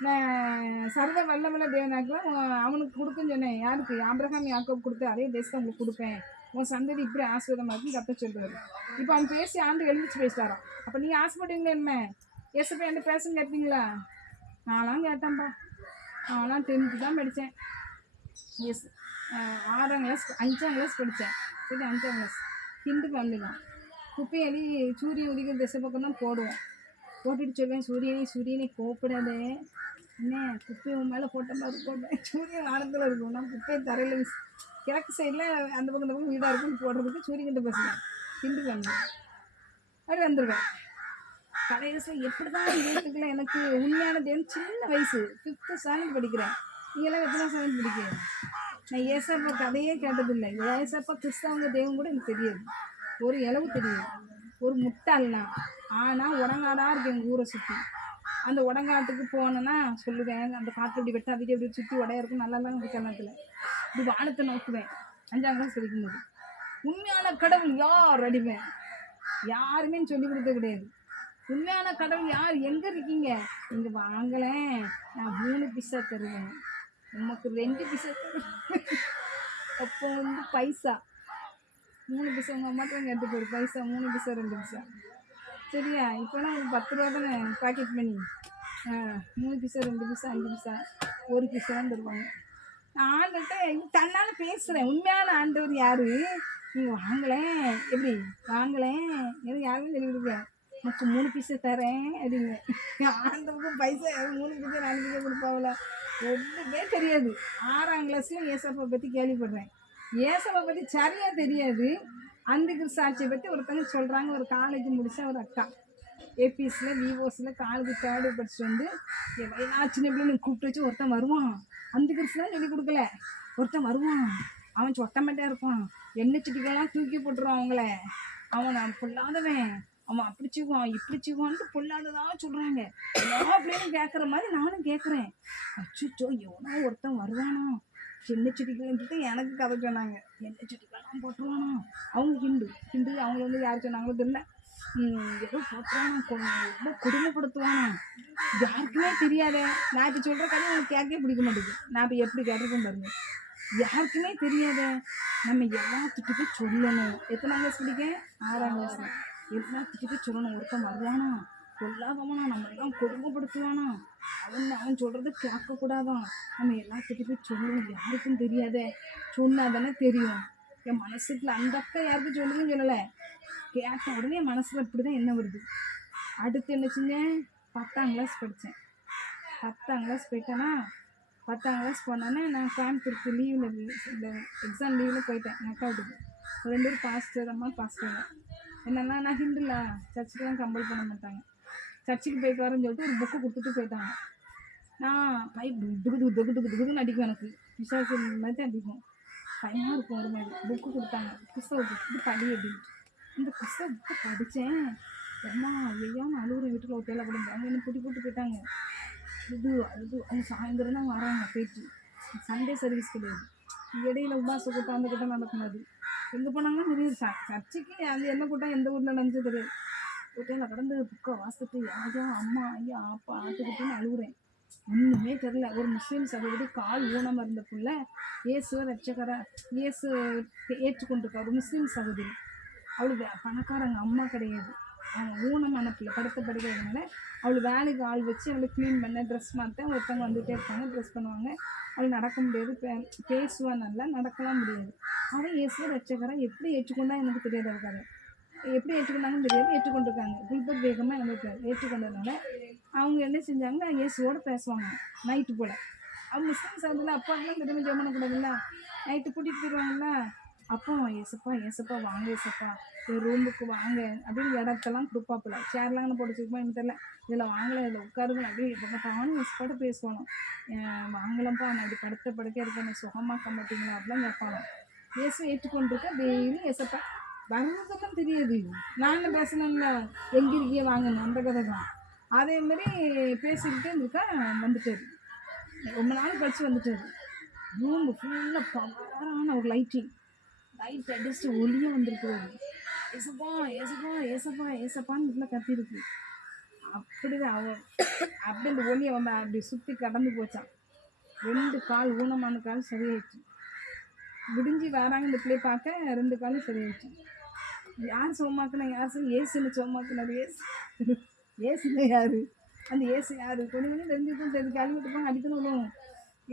நான் சர்வ வல்லமுள்ள தேவனாக்கலாம் அவனுக்கு கொடுக்குன்னு சொன்னேன். யாருக்கு? ஆபிரகாம் யாக்கோபு கொடுத்து அதே தேசத்தை உங்களுக்கு கொடுப்பேன், உன் சந்ததி இப்படி ஆசீர்வாதமாக இருக்குன்னு கத்த சொல்கிறாரு. இப்போ அவன் பேசி ஆண்டு எழுந்திரிச்சு பேசிட்டாரான். அப்போ நீங்கள் ஆசைப்படுவீங்களா? என்ன ஏசப்பா என்ன பேசுன்னு கேட்பீங்களா? நான்லாம் கேட்டேன்ப்பா. நான்லாம் 10th தான் படித்தேன். எஸ் 6ஆம் கிளாஸ் 5ஆம் கிளாஸ் படித்தேன். சரி 5ஆம் கிளாஸ் ஹிந்து ஃபேமிலி தான். குப்பையடி சூரியன் உதிக்கிற திசை பக்கம் தான் போடுவோம். போட்டுட்டு சொல்லுவேன், சூரியனை கோப்பிடாதே என்ன, குப்பையை உன் மேலே போட்ட மாதிரி போட்டேன். சூரியன் வானத்தில் இருக்கும், நான் குப்பையை தரையில் வீசி கிழக்கு சைடில் அந்த பக்கம் இந்த பக்கம் வீடாக இருக்குன்னு போடுறதுக்கு சூரியன்கிட்ட பேசுவேன். ஹிந்து ஃபேமிலி அப்படி வந்துடுவேன். கடைசியில் எப்படி தான் வீட்டுக்குள்ள எனக்கு உண்மையான தேவன் சின்ன வயசு 5th ஸ்டாண்டர்ட் படிக்கிறேன். நீங்களாம் எத்தனை ஸ்டாண்டர்ட் படிக்கிறேன்? நான் ஏசப்பா கதையே கேட்டதில்லை. ஏசப்பா கிறிஸ்தவங்க தெய்வம் கூட எனக்கு தெரியாது, ஒரு இளவு தெரியாது, ஒரு முட்டாள்னா. ஆனால் உடங்காடாக இருக்கு எங்கள் ஊரை சுற்றி. அந்த உடங்காட்டுக்கு போனேன்னா சொல்லுவேன், அந்த காற்று இப்படி வெட்டாதிட்டு அப்படி சுற்றி உடைய இருக்கும், நல்லாலாம் இருக்கு கிணத்துல. இப்படி வானத்தை நோக்குவேன். 5ஆம் கிளாஸ் படிக்கும்போது உண்மையான கடவுள் யார் அடிப்பேன். யாருமே சொல்லி கொடுத்த கிடையாது. உண்மையான கடவுள் யார், எங்கே இருக்கீங்க, இங்கே வாங்கலேன், நான் 3 பைசா தருவேன், உமக்கு 2 பைசா தருவேன். அப்போ பைசா 3 பைசா, உங்கள் அம்மாட்ட கேட்டு போயிரு பைசா 3 பைசா 2 பைசா. சரியா? இப்போலாம் 10 ரூபா தானே பாக்கெட் மணி. 3 பைசா 2 பைசா 5 பைசா 1 பைசா தான் தருவாங்க. நான் ஆண்டுகிட்ட தன்னால் பேசுகிறேன். உண்மையான ஆண்டவர் யார், நீங்கள் வாங்கலேன், எப்படி வாங்கலேன், எதுவும் யாருமே சொல்லி கொடுக்குறேன், உனக்கு 3 பைசா தரேன் அப்படிங்க. ஆண்டவருக்கும் பைசா 3 பைசா 4 பைசா கொடுப்பாவில, ஒன்றுமே தெரியாது. 6ஆம் கிளாஸ்ல ஏசப்பா பற்றி கேள்விப்படுறேன். ஏசப்பா பற்றி சரியாக தெரியாது. அந்த சாட்சியை பற்றி ஒருத்தங்க சொல்கிறாங்க. ஒரு காலேஜ் முடிச்சா ஒரு அக்கா ஏபிஎஸ்சில் விஓஸில் காலேஜ் 3rd படிச்சுட்டு வந்து என் சின்ன பிள்ளைங்க கூப்பிட்டு வச்சு ஒருத்தன் வருவான். அந்த கிறிஸ்தான் சொல்லி கொடுக்கல, ஒருத்தன் வருவான், அவன் சொட்டமாட்டே இருப்பான், எண்ணெய் சிட்டிக்கெல்லாம் தூக்கி போட்டுருவான் அவங்கள, அவன் பொல்லாதவன், அவன் அப்படி செய்வான் இப்படி செய்வான்ட்டு பொல்லாததாக சொல்கிறாங்க. எல்லா பிள்ளைங்களும் கேட்குற மாதிரி நானும் கேட்குறேன். அச்சுச்சோ எவனோ ஒருத்தன் வருவானோ எண்ணெய் செடிக்கெல்லாம் எனக்கு கதை சொன்னாங்க. எண்ணெய் செடிக்கெல்லாம் போட்டுருவானோ, அவங்க ஹிந்து அவங்க வந்து யார் சொன்னாங்களோ தெரியல, ஏதோ போட்டுருவானோ, ரொம்ப கொடுமைப்படுத்துவானோ, யாருக்குமே தெரியாத. நான் இப்போ சொல்கிற கதை எனக்கு கேட்கவே பிடிக்க மாட்டேங்குது. நான் இப்போ எப்படி கேட்டிருக்கேன் பாருங்க. யாருக்குமே தெரியாத நம்ம எல்லாத்துக்கிட்டே சொல்லணும். எத்தனாம் கிளாஸ் படிக்க? 6ஆம் கிளாஸ். எல்லாத்துக்கிட்டே சொல்லணும். ஒருத்தன் வருவானா கொல்லாதவனா, நம்ம எல்லாம் கொடுமைப்படுத்துவானா, அவன் சொல்கிறத கேட்கக்கூடாதான், நம்ம எல்லாத்துக்கிட்டே சொல்லணும். யாருக்கும் தெரியாத, சொன்னால் தானே தெரியும். என் மனசுக்குள்ள அந்த அக்கா யாருக்கும் சொல்லுங்கன்னு சொல்லலை, கேட்ட உடனே என் மனசில் இப்படி தான் என்ன வருது. அடுத்து என்ன செஞ்சேன்? 10ஆம் கிளாஸ் படித்தேன். 10ஆம் கிளாஸ் போயிட்டேன்னா 10ஆம் கிளாஸ் போனோன்னே நான் கோயம்புத்தூருக்கு லீவில் இந்த எக்ஸாம் லீவில் போயிட்டேன். என் அக்கா வீட்டுக்கு 2 பேர் பாஸ்டர் அம்மா பாஸ்டர். என்னென்னா நான் ஹிந்துல சர்ச்சுக்கெலாம் கம்பல் பண்ண மாட்டாங்க. சர்ச்சுக்கு போயிட்டு வரேன்னு சொல்லிட்டு ஒரு புக்கு கொடுத்துட்டு போயிட்டாங்க. நான் துகுதுன்னு அடிக்கும், எனக்கு விசாரிச்சு மாதிரி தான் அடிக்கும், பயமாக இருக்கும். ஒரு மாதிரி புக்கு கொடுத்தாங்க, புஸ்தக புக்கு படி அப்படின்ட்டு. இந்த புஸ்தக புக்கு படித்தேன். அம்மா ஐயான்னு அழுகுற வீட்டில் ஒரு தேலை படிங்க. அவங்க என்ன போட்டு போயிட்டாங்க. அவங்க சாயந்தரம் தான் வராங்க போயிட்டு. சண்டே சர்வீஸ் கிடையாது, இடையில உபாச கூட்டம் அந்த கூட்டம் நடக்கும்போது எங்கே போனாங்கன்னா தெரியாது. சர்ச்சுக்கு அந்த என்ன கூட்டம் எந்த ஊரில் நடந்துச்சு தெரியாது. கூட்டையில் கடந்து புக்கை வாசிட்டு ஐயா அம்மா ஐயா அப்பா ஆட்டுக்கிட்டேன்னு அழுகுறேன். ஒன்றுமே தெரில. ஒரு முஸ்லீம் சகோதரி கால் ஊனமாக இருந்த புள்ள இயேசு ரட்சகரை இயேசு ஏற்றுக்கொண்டிருக்கா. ஒரு முஸ்லீம் சகோதரி, அவளுக்கு பணக்காரங்க அம்மா கிடையாது, அவங்க ஊனமான பிள்ளை படுத்த படுக்கிறதுனால அவள் வேலைக்கு ஆள் வச்சு அவளை க்ளீன் பண்ண ட்ரெஸ் மாற்ற ஒருத்தவங்க வந்துகிட்டே இருப்பாங்க, ட்ரெஸ் பண்ணுவாங்க. அவள் நடக்க முடியாது, பேசுவா நல்லா, நடக்கலாம் முடியாது. அவள் இயேசு ரட்சகரை எப்படி ஏற்றுக்கொண்டா எனக்கு தெரியாது. அவக்கார எப்படி ஏற்றுக்கொண்டாங்கன்னு தெரியாது, ஏற்றுக்கொண்டிருக்காங்க. குல்பத் வேகமாக எனக்கு ஏற்றுக்கொண்டதுனால அவங்க என்ன செஞ்சாங்க, இயேசுவோடு பேசுவாங்க நைட்டு போல். அவங்க முஸ்லீம் சகோதரில் அப்பாக்கெல்லாம் திரும்ப ஜெபம் பண்ணக்கூடாதுல்ல, நைட்டு கூட்டிகிட்டு போயிடுவாங்கல்ல. அப்போ ஏசப்பா வாங்க, ஏசப்பா என் ரூமுக்கு வாங்க அப்படின்னு இடத்தெல்லாம் கொடுப்பாப்புல. சேர்லாம் போட்டு வச்சுருப்போம் எனக்கு தெரியல, இதில் வாங்கலை, இதில் உட்காருங்க அப்படின்னு எப்போ பார்த்தாலும் ஏசப்பாட்ட பேசுவானோ. வாங்கலப்பா நான் இப்படி படுக்கையாக இருக்கேன், சுகமாக்க மாட்டீங்களா அப்படிலாம் கேட்பானோ. இயேசு ஏற்றுக்கொண்டிருக்க டெய்லி ஏசப்பா வர்றதெல்லாம் தெரியாது. நானும் பேசணும்ல, எங்கே இருக்கியே வாங்கணும், அந்த கதை தான். அதேமாரி பேசிக்கிட்டே இருக்கா. வந்துட்டார், ரொம்ப நாள் கழிச்சு வந்துட்டார். ரூம் ஃபுல்லாக பவரான ஒரு லைட் அடிச்சுட்டு ஒளியாக வந்துருக்குறாரு. ஏசப்பா ஏசப்பா ஏசப்பா ஏசப்பான்னு வீட்டில் கத்திருக்கு. அப்படிதான் அவன் அப்படி அந்த ஒளி அவன் அப்படி சுற்றி கடந்து போச்சான். 2 கால் ஊனமான கால் சரியாயிடுச்சு. விடிஞ்சு வராங்க இந்த பிள்ளைய பார்க்க, 2 காலும் சரியாயிடுச்சு. யார் சுகமாக்குனா யார் சொல்லி ஏசுன்னு சுகமாக்குனாரு. ஏசுன்னு யாரு? அந்த ஏசு யாரு? கொஞ்சம் கொஞ்சம் தெரிஞ்சுக்கும் தெரிஞ்சு கழுவிட்டுப்பாங்க அடிக்கணும் விழுவும்.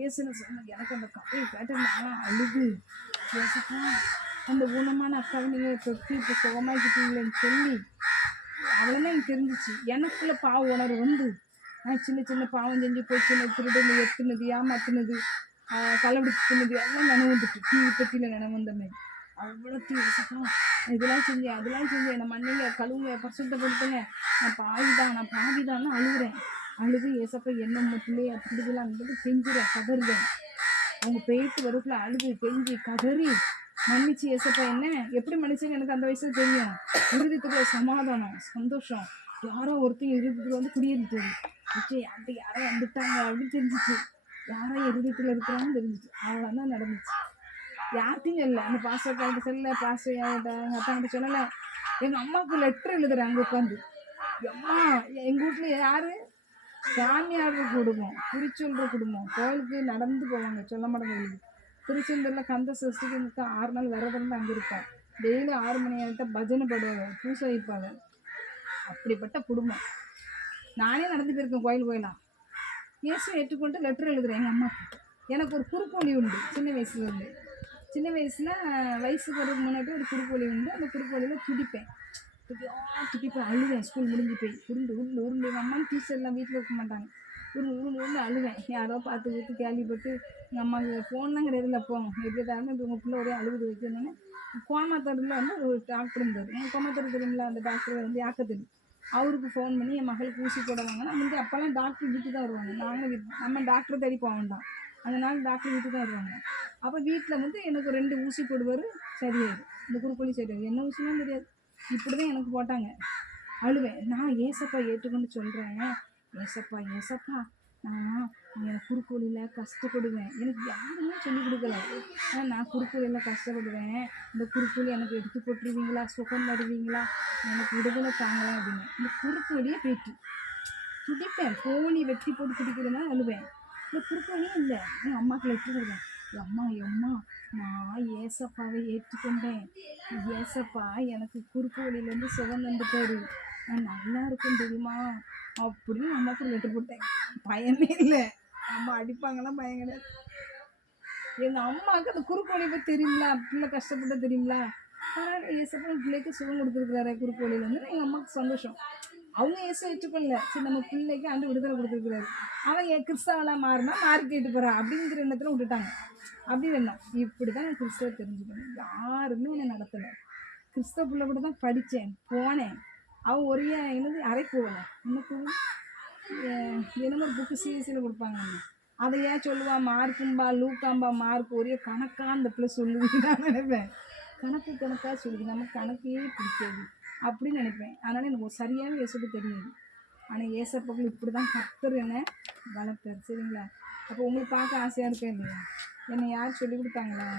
ஏசுன்னு சொன்னாங்க. எனக்கு அந்த கதையை கேட்டு நான் அழுது ஏசுப்பா அந்த ஊனமான அக்காவை நீங்கள் தொட்டி இப்போ சுகமாக்கிட்டீங்களேன்னு சொல்லி அவ்வளோதான் எனக்கு தெரிஞ்சிச்சு. எனக்குள்ள பாவ உணர்வு வந்து நான் சின்ன சின்ன பாவம் செஞ்சு போய் சின்ன திருடுன்னு எத்துனது ஏமாத்துனது கலவடித்துனது எல்லாம் நினைவு வந்துட்டு டிவி பற்றியில் நினைவு வந்த மாதிரி அவ்வளோத்தையும் யோசிப்போம். இதெல்லாம் செஞ்சேன் அதெல்லாம் செஞ்சேன் என்னை மண்ணிங்க கழுவுங்க பரிசுத்தப்படுத்துங்க நான் பாவிதான்னு அழுகுறேன். அழுது ஏசப்பா என்ன பிள்ளைய அப்படிலாம் கெஞ்சுறேன் கதறுறேன். அவங்க போயிட்டு வரக்குள்ள அழுது கெஞ்சி கதறி மன்னிச்சு ஏசப்பா என்ன எப்படி மன்னிச்சுன்னு எனக்கு அந்த வயசுல தெரியும். இருதயத்துக்குள்ள சமாதானம் சந்தோஷம். யாரோ ஒருத்தர் இருதயத்துல வந்து குடியிருந்தது வச்சு யார்கிட்ட யாரோ வந்துட்டாங்க அப்படின்னு தெரிஞ்சிச்சு. யாரோ இருதயத்துல இருக்கிறான்னு தெரிஞ்சிச்சு. அவ்வளோதான் நடந்துச்சு. யார்கிட்டையும் இல்லை அந்த பாஸ்டர்கிட்ட சொல்லலை பாஸ்டர்கிட்ட எங்கள் அப்பா கிட்ட சொல்லலை. எங்கள் அம்மாவுக்கு லெட்டர் எழுதுறேன் அங்கே உட்காந்து. அம்மா எங்கள் வீட்டில் யார் சாமியாடுற குடும்பம் குறிச்சொல்ற குடும்பம் கோயிலுக்கு நடந்து போவாங்க சொல்ல மாட்டேங்க. திருச்செந்தூரில் கந்த சஷ்டிக்கு 6 நாள் விரதம் அங்கே இருப்பேன். டெய்லி 6 மணி ஆகிட்ட பஜனை படுவாங்க பூசை வைப்பாங்க. அப்படிப்பட்ட குடும்பம். நானே நடந்து போயிருக்கேன் கோயிலாக. இயேசு ஏற்றுக்கொண்டு லெட்டர் எழுதுறேன் எங்கள் அம்மாவுக்கு. எனக்கு ஒரு குறுக்கோழி உண்டு சின்ன வயசில் வயசுக்கு வரதுக்கு முன்னாடி ஒரு குறுக்கோழி உண்டு. அந்த குறுக்கோழியில் துடிப்பேன் அழுவேன். ஸ்கூல் முடிஞ்சு போய் உருண்டு எங்கள் அம்மா டீச்சர்லாம் வீட்டில் இருக்க மாட்டாங்க. உருண்டு அழுவேன். யாரோ பார்த்து கேள்விப்பட்டு எங்கள் அம்மாவுக்கு ஃபோன்லாம் கிடையாதுல அப்போ எப்படி தாருன்னு உங்கள் பிள்ளை ஒரே அழுகுது வைக்கணுன்னு கோமாத்தூரில் வந்து ஒரு டாக்டர் இருந்தார். எங்கள் கோமாத்தூர் தெரியுங்களா அந்த டாக்டர் வந்து யாக்கத்தூர். அவருக்கு ஃபோன் பண்ணி என் மகளுக்கு ஊசி போட வாங்கினா முந்தி அப்போல்லாம் டாக்டர் வீட்டுக்கு தான் வருவாங்க. நாங்கள் நம்ம டாக்டர் தேடி போக வேண்டாம். அதனால் டாக்டர் வீட்டுக்கு தான் வருவாங்க. அப்போ வீட்டில் வந்து எனக்கு 2 ஊசி போடுவார். சரியாயிடும். இந்த குறுக்கோழி சரியாயிடும். என்ன ஊசிலாம் தெரியாது. இப்படி தான் எனக்கு போட்டாங்க. அழுவேன். நான் ஏசப்பா ஏற்றுக்கொண்டு சொல்கிறேன். ஏசப்பா நான் எனக்கு குறுக்கோழியில் கஷ்டப்படுவேன். எனக்கு யாருமே சொல்லிக் கொடுக்கல. நான் குறுக்கோழியில் கஷ்டப்படுவேன். இந்த குறுக்கோழி எனக்கு எடுத்து போட்டுருவீங்களா சுகம் தருவீங்களா எனக்கு விடுதலை தாங்கலாம் அப்படின்னு. இந்த குறுக்கோழியை போயிட்டு துடிப்பேன். கோழி வெட்டி போட்டு துடிக்கிறதுனா அழுவேன். இந்த குறுக்கோழியும் இல்லை. எங்கள் அம்மாவுக்கு லெட்டர் கொடுவேன். அம்மா நான் ஏசப்பாவை ஏற்றுக்கொண்டேன். ஏசப்பா எனக்கு குறுக்கோழிலேருந்து சுகம் தந்துட்டாரு. நான் நல்லா இருக்கும் தெரியுமா அப்படின்னு அம்மாவுக்கு லெட்டர் போட்டேன். பயமே இல்லை. அம்மா அடிப்பாங்கலாம் பயம் கிடையாது. எங்கள் அம்மாவுக்கு அந்த குறுக்கோழி போய் தெரியுங்களா பிள்ளை கஷ்டப்பட்ட தெரியுங்களா ஏசப்பா பிள்ளைக்கு சுகம் கொடுத்துருக்குறாரு குறுக்கோழிலேருந்து. எங்கள் அம்மாவுக்கு சந்தோஷம். அவங்க ஏசு ஏற்றுக்கொள்ளல. சரி நம்ம பிள்ளைக்கு ஆண்டு விடுதலை கொடுத்துருக்குறாரு. அவன் கிறிஸ்தவெல்லாம் மாறிக்கிட்டு போகிறா அப்படிங்கிற எண்ணத்தில் விட்டுட்டாங்க. அப்படி வேணும். இப்படி தான் நான் கிறிஸ்தவ தெரிஞ்சுக்கணும். யாருமே என்னை நடத்தலை. கிறிஸ்தவ பிள்ளை கூட தான் படித்தேன் போனேன். அவன் ஒரே என்னது அரை போகலை எனக்கு என்னமோ ஒரு புக்கு சிஎஸ்சியில் கொடுப்பாங்க. அதை ஏன் சொல்லுவான் மார்க்கும்பா லூக்காம்பா மார்க் ஒரே கணக்காக அந்த பிள்ளை சொல்லுவீங்க நான் நினைப்பேன். கணக்காக சொல்லுது நமக்கு கணக்கையே பிடிக்காது அப்படின்னு நினைப்பேன். அதனால் எனக்கு சரியாகவே ஏசப்ப தெரியாது. ஆனால் ஏசப்பர்கள் இப்படி தான் கர்த்தர் என்ன வளர்த்தார். சரிங்களா? அப்போ உங்களுக்கு பார்க்க ஆசையாக இருக்கா இல்லையா? என்னை யார் சொல்லிக் கொடுத்தாங்களா?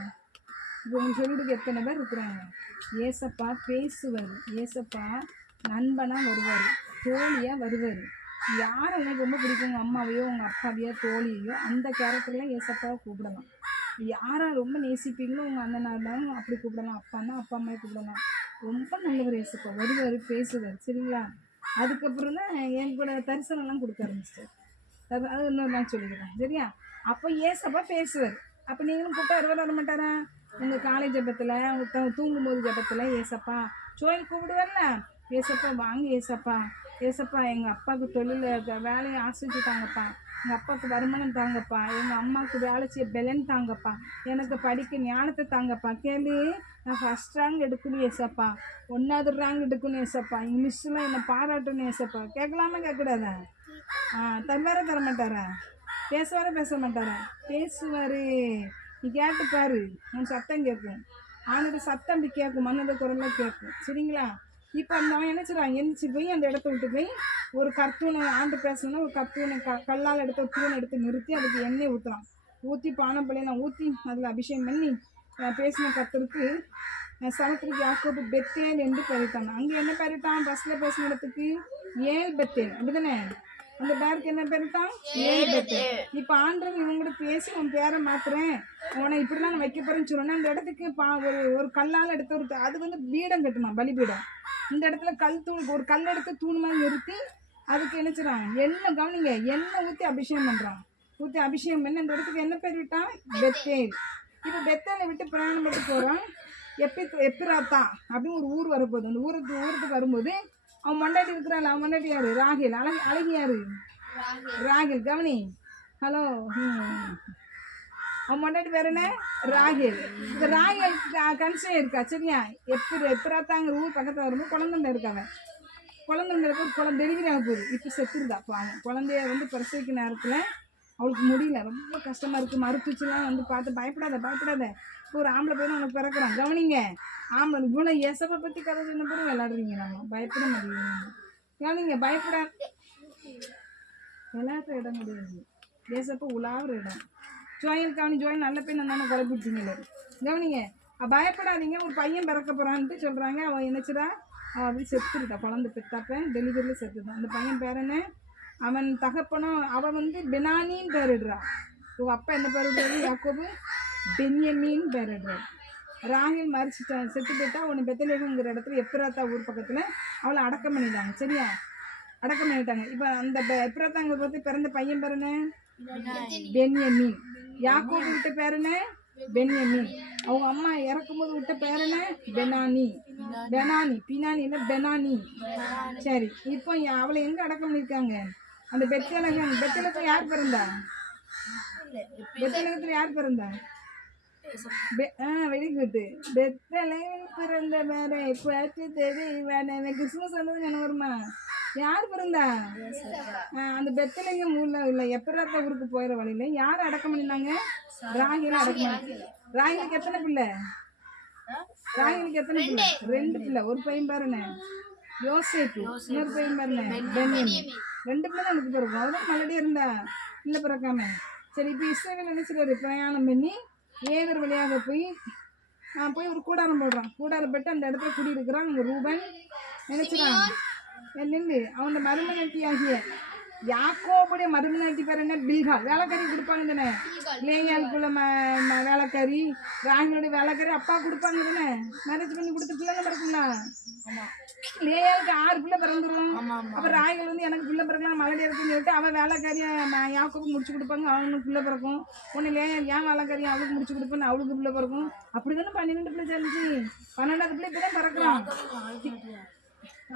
இப்போ உங்களுக்கு சொல்லிக் கொடுக்க எத்தனை பேர் இருக்கிறாங்க? ஏசப்பா பேசுவார். ஏசப்பா நண்பனாக வருவார். தோழியாக வருவார். யார் எனக்கு ரொம்ப பிடிக்கும் உங்கள் அம்மாவையோ உங்கள் அப்பாவையோ தோழியையோ அந்த கேரக்டர்லாம் ஏசப்பாவை கூப்பிடலாம். யாரை ரொம்ப நேசிப்பீங்களோ உங்கள் அண்ணனாக இருந்தாலும் அப்படி கூப்பிடலாம். அப்பான்னா அப்பா அம்மாவை கூப்பிடலாம். ரொம்ப நல்லவர் ஏசப்பா. வருவார் பேசுவார். சரிங்களா? அதுக்கப்புறம் தான் என் கூட தரிசனம்லாம் கொடுக்க ஆரம்பிச்சிட்டார். அது இன்னொரு நான் சொல்லிக்கிறேன். சரியா? அப்போ ஏசப்பா பேசுவார். அப்போ நீங்களும் கூப்பிட்டா வர மாட்டாரா? உங்கள் காலேஜ் ஜபத்தில் உங்கள் தூங்கும்போது ஜபத்தில் ஏசப்பா சோயில் கூப்பிடுவார்ல. ஏசப்பா வாங்க ஏசப்பா எங்கள் அப்பாவுக்கு தொழில் வேலையை ஆசிரிச்சு தாங்கப்பா. எங்கள் அப்பாவுக்கு வருமானம் தாங்கப்பா. எங்கள் அம்மாவுக்கு வேலை செய்ய பெலன் தாங்கப்பா. எனக்கு படிக்க ஞானத்தை தாங்கப்பா. கேள்வி நான் ஃபஸ்ட் ரேங்க் எடுக்கணும் ஏசப்பா. 1வது ரேங்க் எடுக்கணும் ஏசப்பா. எங்கள் மிஸ்ஸெலாம் என்னை பாராட்டணும் ஏசப்பா. கேட்கலாமா கேட்கக்கூடாதா? தருவாரா தர மாட்டாரா? பேச மாட்டாரா? பேசுவார். நீ கேட்டு பாரு. உன் சத்தம் கேட்கும். அவனோட சத்தம் அப்படி கேட்கும். மன்னோட குரலில் கேட்கும். சரிங்களா? இப்போ அவன் என்ன செய்றான்? எந்திரிச்சு போய் அந்த இடத்த விட்டு போய் ஒரு கர்த்தூனை ஆண்டு பேசணும்னா ஒரு கர்த்தூனை கல்லால் எடுத்து ஒரு தூணை எடுத்து நிறுத்தி அதுக்கு எண்ணெய் ஊற்றலாம். ஊற்றி பானப்பள்ளியெல்லாம் ஊற்றி அதில் அபிஷேகம் பண்ணி பேசின கர்த்தருக்கு சமுத்திரக்கு யாக்கோபு பெத்தேல் என்று பெயரிட்டான். அங்கே என்ன பெயரிட்டான்? பஸ்ஸில் பேசின இடத்துக்கு ஏல் பெத்தேல் அப்படிதானே? அந்த பேருக்கு என்ன பேர் தான்? ஏல் பெத்தேல். இப்போ ஆண்டவன் இவங்க பேசி உன் பேரை மாத்துறேன், உன்னை இப்படிலாம் நான் வைக்க போறேன்னு சொன்னோன்னா அந்த இடத்துக்கு ஒரு கல்லால் எடுத்து அது வந்து பீடம் கட்டுமா, பலிபீடம். இந்த இடத்துல கல் தூண், ஒரு கல் எடுத்து தூண் மாதிரி நிறுத்தி அதுக்கு என்ன செய்றான்? எண்ணெய், கவனிங்க, எண்ணெய் ஊற்றி அபிஷேகம் பண்ணுறான். ஊற்றி அபிஷேகம் பண்ணி அந்த இடத்துக்கு என்ன பேர் விட்டான்? பெத்தேல். இப்போ பெத்தேலை விட்டு பிரயாணம் பண்ணி போகிறான். எப்பிராத்தா அப்படின்னு ஒரு ஊர் வரப்போகுது. அந்த ஊருக்கு வரும்போது அவன் மண்டாட்டி இருக்கிறாள். அவன் மண்டாட்டி யாரு? ராகேல். அழகி யாரு? ராகேல். கவனி, ஹலோ. அவன் மண்டாட்டி பேர் என்ன? ராகேல். இந்த ராகேல் கன்சே இருக்கா, சரியா? எப்பிராத்தாங்கிற ஊர் பக்கத்தில் வரும்போது குழந்தை இருக்காங்க. குழந்தை டெலிவரி ஆக போகுது. இப்போ செத்துருந்தா. அப்போ அவன் குழந்தைய வந்து பிரசவிக்க நேரத்தில் அவளுக்கு முடியல, ரொம்ப கஷ்டமாக இருக்குது. மருத்துவச்சிலாம் வந்து பார்த்து பயப்படாத, இப்போ ஒரு ஆம்பளை பையனும் உனக்கு பிறக்கிறான். கவனிங்க, ஆம்பளை இவ்வளோ ஏசப்பை பற்றி கதை சொன்ன போது விளையாடுறீங்க. நம்ம பயப்பட முடியும். கவனிங்க, விளையாடுற இடம் கிடையாது, ஏசப்ப உலாவுற இடம். ஜோயின் நல்ல பெண் தானே குழப்பிட்டீங்களே. கவனிங்க, பயப்படாதீங்க, ஒரு பையன் பிறக்க போகிறான்ட்டு சொல்கிறாங்க. அவன் என்னச்சுடா, அவன் அப்படி செத்துருக்கா. குழந்தை பெத்தாப்ப டெலிவரியில் செத்துட்டான். அந்த பையன் பேர் என்ன? அவன் தகப்பனும் அவன் வந்து பெனானின்னு பேரிடுறான். உங்கள் அப்பா என்ன பேரிடுறாரு? யாக்கோபு. பென்யமீன் பேரிடுறாரு. ராகேல் மறிச்சிட்டான், செத்து போயிட்டா. உன்னை பெத்தலேகங்கிற இடத்துல எப்பிராத்தா ஊர் பக்கத்தில் அவளை அடக்கம் பண்ணிட்டாங்க, சரியா? அடக்கம் பண்ணிட்டாங்க. இப்போ அந்த எப்பிராத்தாங்கிற பற்றி பிறந்த பையன் பேர் என்ன? பென்யமீன். யாக்கோபு விட்ட பேர் என்ன? பென்யமீன். அவங்க அம்மா இறக்கும்போது விட்ட பேர் என்ன? பெனானி. பினானி இல்லை, பெனானி. சரி, இப்போ அவளை எங்கே அடக்கம் பண்ணியிருக்காங்க? அந்த பெத்தேலுக்கு யார் பிறந்தா? பெத்தேலுக்கு யார் பிறந்தா? Very good. பெத்தேலில் பிறந்த வேற பார்த்து தெரிவானே. கிறிஸ்துமஸ் வந்தது என்ன வருமா? யார் பிறந்தா? அந்த பெத்தேலின் ஊர்ல இல்லை, எப்பிராத்தா ஊருக்கு போயிற வழியில யார் அடக்கம் பண்ணினாங்க? ராகேல் அடக்கம் பண்ணாங்க. ராகேலுக்கு எத்தனை பிள்ளை? ரெண்டு பிள்ளை. ஒரு பையன் பாருங்க யோசேப்பு, இன்னொரு பையன் பாருங்க பென்யமீன். 2 பிள்ளை தான் எனக்கு பிறக்கும். அவதான் மறுபடியும் இருந்தா இல்லை பிறக்காம. சரி, இப்போ இஸ்ரவேல் என்ன செய்றாரு? பிரயாணம் பண்ணி ஏகர் வழியாக போய் ஒரு கூடாரம் போடுறான். கூடாரம் போட்டு அந்த இடத்துல குடியிருக்கிறான். அங்கே ரூபன் நினைச்சுறான் நின்று அவனோட மருமநாட்டி ஆகிய யாக்கோபுடைய மருமநாட்டி பேர் என்ன? பில்கால். வேலைக்காரி கொடுப்பாங்க தானே, லேயாளுக்குள்ள வேலைக்காரி, ராகேலுடைய வேலைக்காரி அப்பா கொடுப்பாங்க தானே. மேரேஜ் பண்ணி கொடுத்து பிள்ளைங்க பிறக்குங்களா? லேயாளுக்கு 6 பிள்ளை பிறந்துடும். அப்புறம் ராகேல் வந்து எனக்கு பிள்ளை பிறக்கலாம் மலடி இருக்குன்னு சொல்லிட்டு அவன் வேலைக்காரியை யாக்கோபுக்கு முடிச்சு கொடுப்பாங்க, அவனுக்கு பிள்ளை பிறக்கும். ஒன்று லேயாள் ஏன் வேலைக்காரியை அவளுக்கு முடிச்சு கொடுப்பேன்னு அவளுக்கு பிள்ளை பிறக்கும். அப்படி தானே 12 பிள்ளை சேர்ந்துச்சு. 12வது பிள்ளை இப்போ தான் பிறக்கிறான்.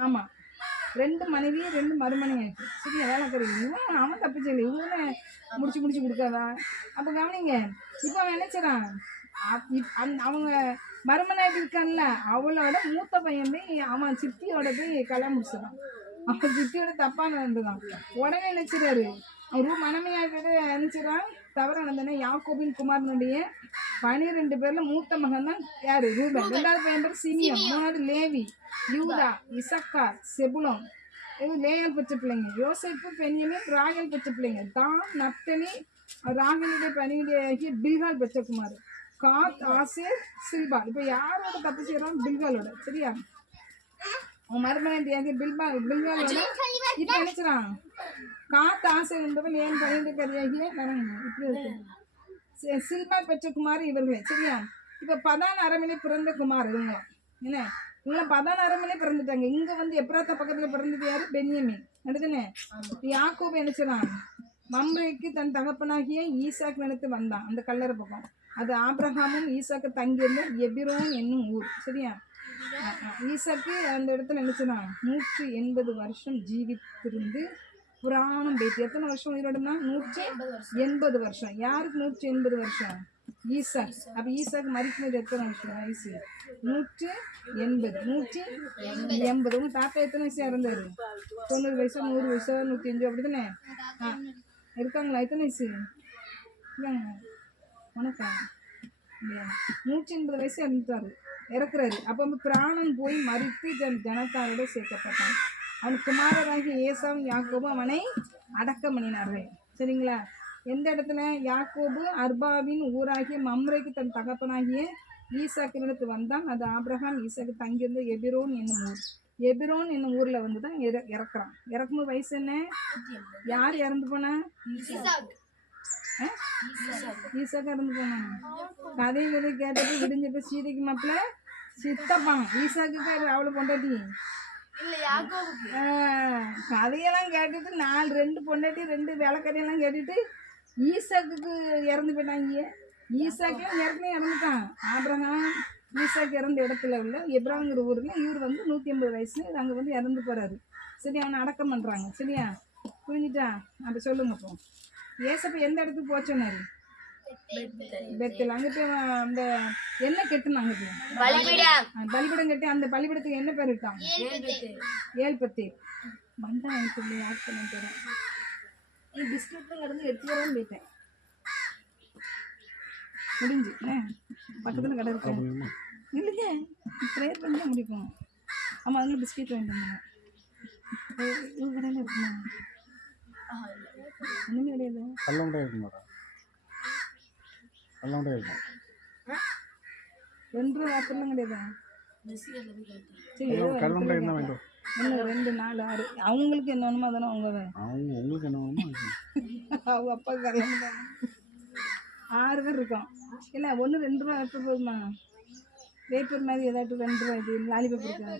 ஆமாம், 2 மனைவி 2 மருமனை ஆயிடுச்சு, சரியா? வேலைக்காரி இவன் அவன் தப்பு செய்யலை, இவனை முடிச்சு கொடுக்காதா? அப்போ கவனிங்க, இப்போ அவன் நினைச்சிடான் அவங்க மருமனாயிட்டு இருக்கான்ல, அவளோட மூத்த பையன் போய் அவன் சித்தியோட போய் கல்யாணம் முடிச்சிடான். அவன் சித்தியோட தப்பான வந்துதான். உடனே நினைச்சிடாரு அவரு மனைமையாகிட்டு நினைச்சிடான். தவறு நடந்தனே. யாக்கோபின் குமாரனுடைய 12 பேர்ல மூத்த மகன் தான் யாரு? ரூபன். 2வது பையன் பேர் சிமியோன். 3வது லேவி, யூதா, இசக்கார், செபுலோன். இது லேயால் பெற்ற பிள்ளைங்க. யோசேப்பு, பென்யமீன், ராகேல் பெற்ற பிள்ளைங்க. தான், நப்தலி, ராகேலுடைய பணியுடைய பில்கால் பெற்ற குமார். காத், ஆசேர், சில்பா. இப்போ யாரோட தப்பு செய்யறான்? பில்காலோட, சரியா? அவன் மருமனாட்டியாக பில்காலோட இப்போ நினைச்சிடான். காத், ஆசேர் என்பவன் ஏன் பணியுடைய இப்படி இருக்கு. சில்பா பெற்ற குமார் இவர்களே, சரியா? இப்போ பதான் அரமனை பிறந்த குமார் இவங்களாம். என்ன, இவங்களாம் பதான் அரமனை பிறந்துட்டாங்க. இங்க வந்து எப்ராத்தா பக்கத்துல பிறந்தது யாரு? பென்யமீன். அடுத்துன்னு யாக்கோபு நினைச்சிடான். மம்ரேக்கு தன் தகப்பனாகிய ஈசாக் நினைத்து வந்தான் அந்த கல்லறை பக்கம். அது ஆபிரகாமும் ஈசாக்கு தங்கியிருந்த எபிரோன் என்னும் ஊர், சரியா? ஈசாக்கு அந்த இடத்துல நினைச்சுதான் 180 வருஷம் ஜீவித்திருந்து புராணம் பேத்தி. எத்தனை வருஷம் உயிரோடுனா? 180 வருஷம். யாருக்கு 180 வருஷம்? ஈசாக். அப்போ ஈசாக்கு மறிக்கும்போது எத்தனை வருஷம் வயசு? 180. உங்க தாத்தா எத்தனை வயசு இறந்தாரு? 90 வயசோ 100 வயசோ 105 அப்படி தானே இருக்காங்களா? எத்தனை வயசு இல்லைங்க? வணக்கம். 180 வயசு இறக்குறாரு. அப்போ பிராணன் போய் மறித்து ஜனத்தாரோட சேர்க்கப்பட்டான். அவன் குமாரராகிய ஏசாவும் யாக்கோபும் அவனை அடக்கம் பண்ணினார்கள், சரிங்களா? எந்த இடத்துல? யாக்கோபு அர்பாவின் ஊராகிய மம்ரேக்கு தன் தகப்பனாகிய ஈசாக்கினிடத்து வந்தான். அது ஆபிரகாம் ஈசாக்கு தங்கியிருந்த எபிரோன் என்னும் ஊர். எபிரோன் என்னும் ஊர்ல வந்து தான் இறக்குறான். இறக்கும்போது வயசு என்ன? யார் இறந்து போனா? ஈசாக்கு இறந்து போனான். கதை கேட்டது விடிஞ்சப்ப சீதைக்கு மாப்பிள்ள சித்தப்பான். ஈசாக்கு அவளை பொண்டாட்டி. கதையெல்லாம் கேட்டுட்டு 2 பொண்டாட்டி 2 வேலைக்கதையெல்லாம் கேட்டுட்டு ஈசாக்கு இறந்து போயிட்டாங்க. ஈசாக்கெல்லாம் ஏற்கனவே இறந்துட்டான். ஆபிரகாம் ஈசாக்கு இறந்த இடத்துல உள்ள எப்ராங்கிற ஊர்ல இவர் வந்து 150 வயசுல அங்கே வந்து இறந்து போறாரு. சரி, அவனை அடக்கம் பண்றாங்க. சரியா, புரிஞ்சுட்டா? அப்ப சொல்லுங்க. இப்போ ஏசப்ப எந்த இடத்துக்கு போச்சோன்னாரு? பெத்தல். அங்கிட்டு அந்த என்ன கெட்டுனாங்க? பலிபீடம் கட்டி அந்த பலிபீடத்துக்கு என்ன பேர் இருக்காங்க? ஏல்பத்தேர். வந்தா எனக்கு யார் பண்ண போறேன். நீ பிஸ்கெட்டும் கிடந்து எடுத்து வரேன்னு போயிட்டேன். முடிஞ்சு பக்கத்தில் கடை இருக்கேன் இல்லைங்க. ப்ரேயர் பண்ணி தான் முடிப்போம். ஆமாம், அதில் பிஸ்கெட் வாங்கிட்டு வந்தாங்க. இவங்க கடையில் இருக்குமா? ஒன்றுமே கிடையாது. கல்லண்டை இருக்குமா? கல்லண்டை இருக்கும். 2 ரூபா வாப்பெல்லாம் கிடையாதா? சரி, கல்லண்டை என்ன வேண்டும்? 1 2 4 6 அவங்களுக்கு என்ன வேணுமோ அதெல்லாம் அவங்க உங்களுக்கு என்ன வேணுமோ அவங்க அப்பா கல்லண்டை 6 பேர் இருக்கோம். இல்லை 1 2 ரூபா எப்போ போதுமா? வேப்பர் மாதிரி ஏதாட்டும் 2 ரூபா இது லாலிபப் இருக்கா?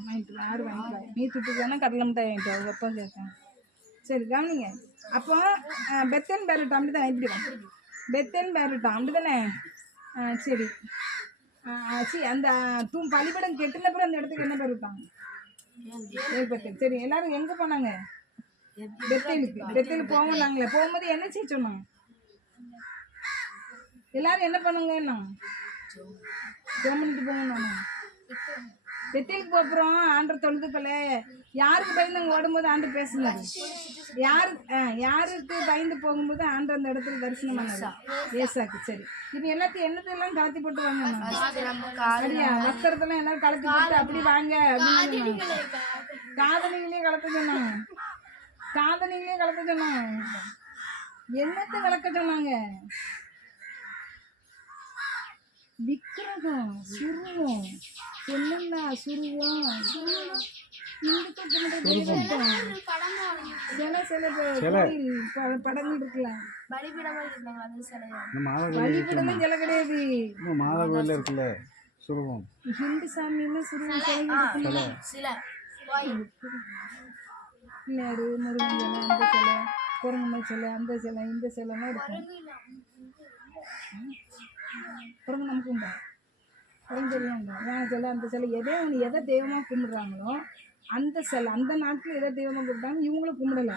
வாங்கிட்டு 6 வாங்கிக்கலாம். நீ துட்டுக்கானா கடலை மிட்டாய் வாங்கிட்டு அவங்க அப்பா கேட்கேன். சரி, கவனிங்க. அப்போ பெத்தன் பேரட்டம் அப்படி தானே? இப்படி பெத்தன் பேரட்டம் அப்படி தானே? சரி. சரி, அந்த பலிபடம் கெட்டினப்புறம் அந்த இடத்துக்கு என்ன பேர் விட்டாங்க? ஏற்பத்தேன். சரி, எல்லாரும் எங்கே போனாங்க? பெத்தேலுக்கு போவோம். நாங்களே போகும்போது என்ன செய்ய சொன்னோம்? எல்லாரும் என்ன பண்ணுங்க? என்ன கவர்மெண்ட்டு போகணும். நானும் பெத்தேலுக்கு போகிறோம். ஆண்டர் தொழுதுக்கல யாருக்கு பயந்து அங்கே ஓடும்போது ஆண்டு பேசுனாரு? யாருக்கு பயந்து போகும்போது ஆண்டு அந்த இடத்துல தரிசனம் பண்ணாரு? ஏசாக்கு. சரி, இது எல்லாத்தையும் என்னத்தையெல்லாம் கலத்தி போட்டு வாங்க. சரியா, வஸ்திரத்தெல்லாம் எல்லாரும் கலத்தி போட்டு அப்படி வாங்க அப்படின்னு காதலிகளே கலத்த சொன்னாங்க. என்னத்தை விளக்க சொன்னாங்க? விக்கிரகம், சுருவம், என்னென்ன சுருவம், சில படங்கள் இருக்குல்ல. பலிபீடம் சில கிடையாது. மாதா இருக்குல்ல சுருவம். ஹிந்து சாமியில சுருவம் பிள்ளையாரு, முருகன் சிலை, அந்த சிலை, குரங்கம்மை சிலை, அந்த சிலை, இந்த சிலைலாம் இருக்கும். குரங்கு நமக்கு உண்டா? குரஞ்செல்லாம் உண்டா? யானை சிலை, அந்த சிலை, எதை தெய்வமாக கும்பிடுறாங்களோ அந்த சிலை அந்த நாட்டில் எதை தெய்வமாக கும்பிட்டாங்க இவங்களும் கும்பிடலை.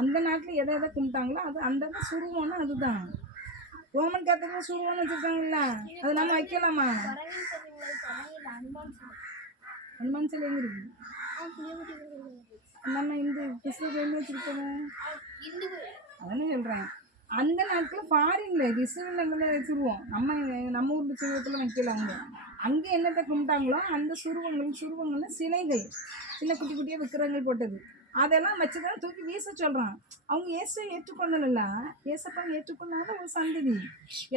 அந்த நாட்டில் எதை கும்பிட்டாங்களோ அது அந்த சுருவம்னா அதுதான். ரோமன் கேத்தலிக் சுருவம்னு வச்சுருக்காங்கல்ல, அது நம்ம வைக்கலாமா? ஹனுமான் சிலை எங்கே இருக்கு? நம்ம இந்த கிறிஸ்துவ வச்சுருக்கோம். அதானே சொல்கிறேன். அந்த நாட்டில் ஃபாரின்ல கிறிஸ்துவங்களை வச்சுருவோம். நம்ம ஊர் சுருவத்தில் வைக்கலாங்க. அங்கே என்னத்தை கும்பிட்டாங்களோ அந்த சுருவங்கள்னா சிலைகள், சின்ன குட்டி குட்டியாக விக்கிரங்கள் போட்டது. அதெல்லாம் வச்சு தான் தூக்கி வீச சொல்கிறான். அவங்க ஏசை ஏற்றுக்கொள்ளல. ஏசப்பா ஏற்றுக்கொள்ளாத ஒரு சந்ததி.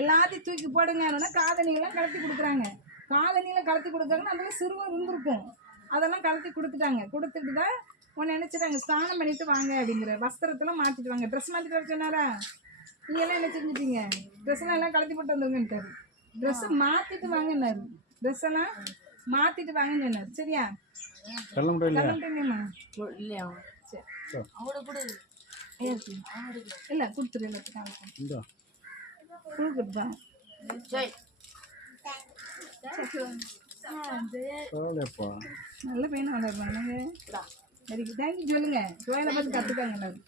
எல்லாத்தையும் தூக்கி போடுங்கன்னா காதணிகள்லாம் கலத்தி கொடுக்குறாங்க. காதணியில் கலத்தி கொடுக்குறாங்கன்னா அதில் சிறுவம் இருந்திருக்கும். அதெல்லாம் கலத்தி கொடுத்துட்டு தான் உன்னை நினச்சிட்டாங்க ஸ்நானம் பண்ணிட்டு வாங்க அப்படிங்கிற வஸ்திரத்தெல்லாம் மாற்றிட்டு வாங்க. ட்ரெஸ் மாற்றிட்டு வர சொன்னாரா? நீங்கள்லாம் என்ன செஞ்சுட்டீங்க? ட்ரெஸ்ஸெல்லாம் எல்லாம் கலத்தி போட்டு வந்துங்கன்ட்டாரு. ட்ரெஸ்ஸை மாற்றிட்டு வாங்கினாரு. ட்ரெஸ் எல்லாம் மாற்றிட்டு வாங்கன்னு சொன்னார். சரியா? இல்லைம்மா இல்லை கொடுத்துரு எல்லாத்துக்கும் கொடுக்குறதுதான். நல்ல பையனை வளர்ப்பாங்க. சரி, தேங்க்யூ சொல்லுங்க. கோயிலை பார்த்து கற்றுக்காங்க எல்லாரும்.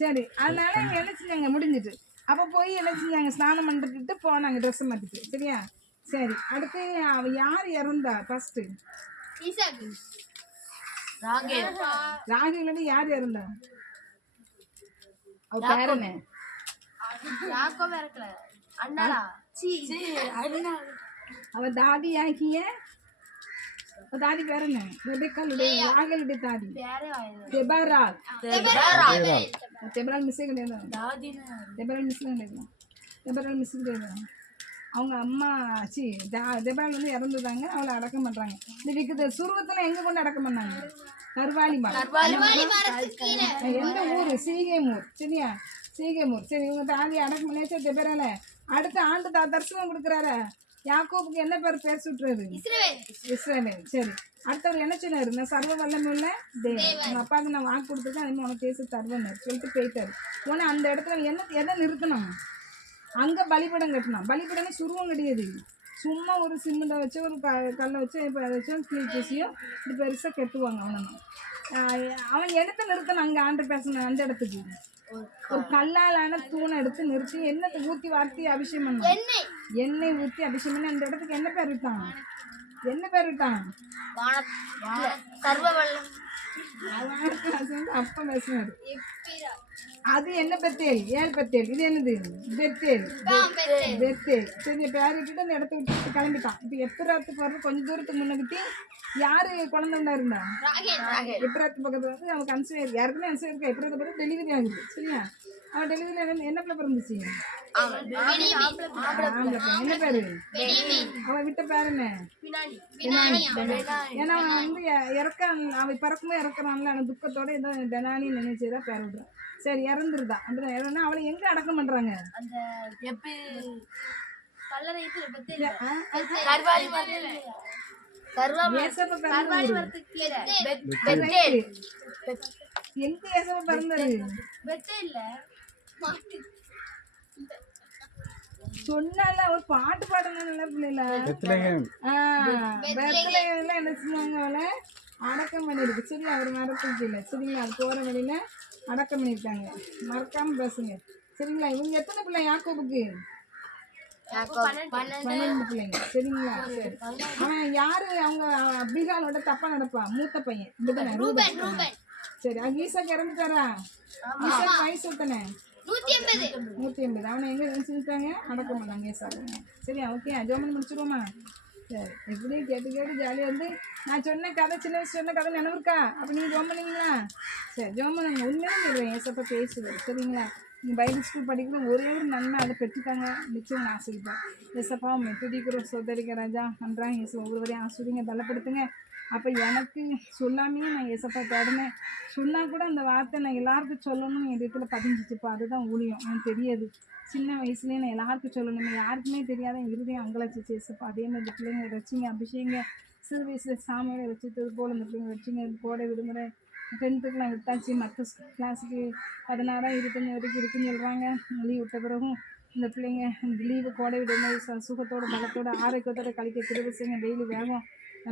சரி, அதனால இங்கே என்ன செஞ்சாங்க? முடிஞ்சிட்டு அப்போ போய் என்ன செஞ்சாங்க? ஸ்நானம் பண்ணிட்டு போனாங்க ட்ரெஸ்ஸை மாற்றிட்டு. சரியா? சரி, அடுத்து அவ யார் இறந்தா? ஃபர்ஸ்ட் ராகேல் யார் இறந்தா? அவ பேரனே அவ தாதி ஆகிய தாதி பேரனே ரெபெக்காளுடைய ராகேலுடைய தாதி தெபரால். தெபரால் மிஸ் கிடையாது. தெபரால் மிஸ் கிடையாது. அவங்க அம்மா தெபால் வந்து இறந்துதாங்க, அவளை அடக்கம் பண்ணுறாங்க. இந்த விக்குது சுருவத்தில் எங்கே கொண்டு அடக்கம் பண்ணாங்க? கர்வாலி மரம். எந்த ஊர்? சீகேமூர். சரியா, சீகேமூர். சரி, இவங்க தாதி அடக்கம் பண்ணியாச்சு தெபரால. அடுத்த ஆண்டு தரிசனம் கொடுக்குறாரு. யாக்கோபுக்கு என்ன பேர் சுட்டுறாரு? இஸ்ரவேல். சரி, அடுத்தவர் என்ன சொன்னாரு? நான் சர்வ வல்லமையுள்ள தேவன், உங்க அப்பாவுக்கு நான் வாக்கு கொடுத்துருக்கேன், அதே உனக்கு பேச தருவேன் சொல்லிட்டு போயிட்டாரு. உடனே அந்த இடத்துல எதை நிறுத்தணும்? அங்கே பலிபடம் கட்டணும். பலிபடம்னு சுருவம் கிடையாது, சும்மா ஒரு சிமெண்ட்டை வச்சு ஒரு கல்லை வச்சு இப்போ அதை வச்சு கீழ் பூசியோ இது பெருசாக கெட்டுவாங்க. அவன் எடுத்து நிறுத்தணும். அங்கே ஆண்டு பேசணும். அந்த இடத்துக்கு ஒரு கல்லாலான தூணை எடுத்து நிறுத்தி எண்ணெய் ஊற்றி வார்த்தி அபிஷேகம் பண்ணணும். எண்ணெய் ஊற்றி அபிஷேகம் பண்ணி அந்த இடத்துக்கு என்ன பேர் விட்டான்? என்ன பேர் விட்டான்? அப்பா பேசினாரு. அது என்ன பெத்தேல்? ஏழ் பெத்தேல். இது என்னது? பெத்தேல். பெத்தேல். சரி, பேர் விட்டுட்டு அந்த இடத்த விட்டு கிளம்பிட்டான். இப்போ எப்பிராத்துக்கு வர்ற கொஞ்சம் தூரத்துக்கு முன்னகிட்டி யாரு குழந்தை இருந்தா? எப்பிராத்து பக்கத்துல வந்து அவன் கன்சீவ் யாருக்குமே கன்சீவ் இருக்கா? எப்பிராத்து பக்கம் டெலிவரி ஆகுது. சரியா, அவன் டெலிவரி என்ன பிள்ளை பிறந்துச்சு? என்ன பேரு? அவன் விட்ட பேர் என்ன? ஏன்னா அவன் வந்து அவன் பிறக்கும்போது இறக்குறான்ல, அவன் துக்கத்தோட ஏதோ டெனானி நினைச்சுதான் பேர் விடுறான். சரி, இறந்துருதா. அந்த இறந்தா அவளை எங்க அடக்கம் பண்றாங்க? எங்க ஏசப்ப பிறந்தாரு? சொன்னால ஒரு பாட்டு பாடணும் நல்ல பிள்ளைல. என்ன சொன்னாங்க? அவளை அடக்கம் பண்ணிருக்கு. சரி, அவர் மறந்துச்சு இல்லை. சரிங்களா, அது போற வழியில அடக்கம் பண்ணியிருக்காங்க. மறக்காம பேசுங்க. சரிங்களா, இவங்க எத்தனை பிள்ளை யாக்கோபுக்கு? 12 பிள்ளைங்க. சரிங்களா, சரி. அவன் யாரு? அவங்க பிகாலோட தப்பா நடப்பா மூத்த பையன் இப்படிதானே? ரூபன். சரி, அது ஈசாக்கு இறந்துட்டாரா? ஈசாக்கு வயசு எத்தனை? 180. அவனை எங்க செஞ்சுட்டாங்க? அடக்கம் பண்ணாங்க ஈசாக்கு. சரியா, ஓகே, ஜோமன் முடிச்சிருவோமா? சரி, எப்படி கேட்டு ஜாலியாக வந்து நான் சொன்ன கதை, சின்ன வயசு சொன்ன கதை நினைவு இருக்கா? அப்போ நீங்கள் ஜோம் பண்ணீங்களா? சரி, ஜோம் பண்ணுங்க. உண்மையாக சொல்கிறேன், ஏசப்பா பேசுவேன். சரிங்களா, நீங்கள் பைபிள் ஸ்கூல் படிக்கிற ஒரே ஒரு நன்மை அதை பெற்றுட்டாங்க. நிச்சயம் நான் ஆசைப்பேன். ஏசப்பா துதிக்கிறோம், சொதரிக்க ராஜா நன்றாங்க. ஏசு ஒவ்வொருவரையும் ஆசிரியங்க பலப்படுத்துங்க. அப்போ எனக்கு சொல்லாமையே நான் ஏசப்பா தேடினேன். சொன்னால் கூட அந்த வார்த்தை நான் எல்லாருக்கும் சொல்லணும்னு என் இடத்துல பதிஞ்சிச்சுப்பா. அதுதான் ஊழியம். எனக்கு தெரியாது, சின்ன வயசுலேயே நான் எல்லாருக்கும் சொல்லணுமே, யாருக்குமே தெரியாத என் இருதயம் அங்கலாச்சு ஏசப்பா. அதே மாதிரி இந்த பிள்ளைங்க வச்சிங்க அபிஷேகங்க. சிறு வயசில் சாமியோட வச்சுட்டது போல் இந்த பிள்ளைங்க வச்சுங்க. கோடை விடுமுறை 10th நான் விட்டாச்சு. மற்ற கிளாஸுக்கு 16 25 வரைக்கும் இருக்குன்னு சொல்கிறாங்க. லீவ் விட்ட பிறகும் இந்த பிள்ளைங்க லீவு கோடை விடுமுறை சுகத்தோட பலத்தோட ஆரோக்கியத்தோட கழிக்க திருவிசைங்க. வெயில் வேகம்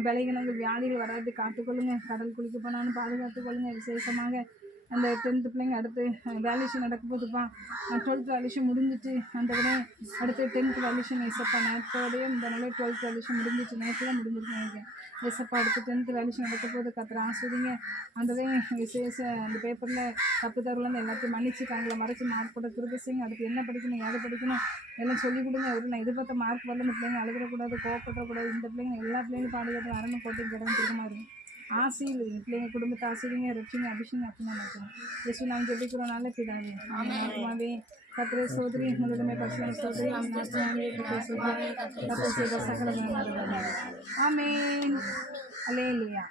விளையினங்கள் வியாதிகள் வராது காத்துக்கொள்ளுங்க. கடல் குளிக்க போனாலும் பாதுகாத்துக்கொள்ளுங்க. விசேஷமாக அந்த 10th பிள்ளைங்க அடுத்து வேல்யூஷன் நடக்க போதுப்பா. 12th வேல்யூஷன் முடிஞ்சிச்சு. அந்த விட அடுத்து 10th வேல்யூஷன் ஏசப்பா. நேரத்தோடய இந்த நாளே 12th வேல்யூஷன் முடிஞ்சிச்சு. நேரத்தில் முடிஞ்சிருக்கு நினைக்கிறேன். ஏசப்பா அடுத்து 10th வேல்யூஷன் நடக்க போது கத்துற ஆஸ்வதிங்க. அந்த விசேஷ அந்த பேப்பரில் தப்பு தருவிலேருந்து எல்லாத்தையும் மன்னிச்சுக்காங்கள மறைச்சி மார்க் போட திருப்பசிங்க. அடுத்து என்ன படிக்கணும், எதை படிக்கணும் எல்லாம் சொல்லிக் கொடுங்க. ஒரு நான் எதிர்பார்த்த மார்க் வரல. இந்த பிள்ளைங்க அழுகிறக்கூடாது, கோவப்படக்கூடாது. இந்த பிள்ளைங்க எல்லா பிள்ளைங்களும் பாதுகாத்து அரண்மை போட்டு கிடந்து திரும்ப இருக்கும். ஆசையில் பிள்ளைங்க குடும்பத்தை ஆசைங்க ரட்சிங்க அபிஷேகம் அப்படின்னா நினைக்கிறோம். இயேசு நாம் ஜெபிக்கிறோம் நல்ல பிதாவே. ஆமாவே கத்திர சோதரி முதலுமே பரிசுத்த சோதரி கத்திர செய்த சகல ஆமென். அல்லேலூயா.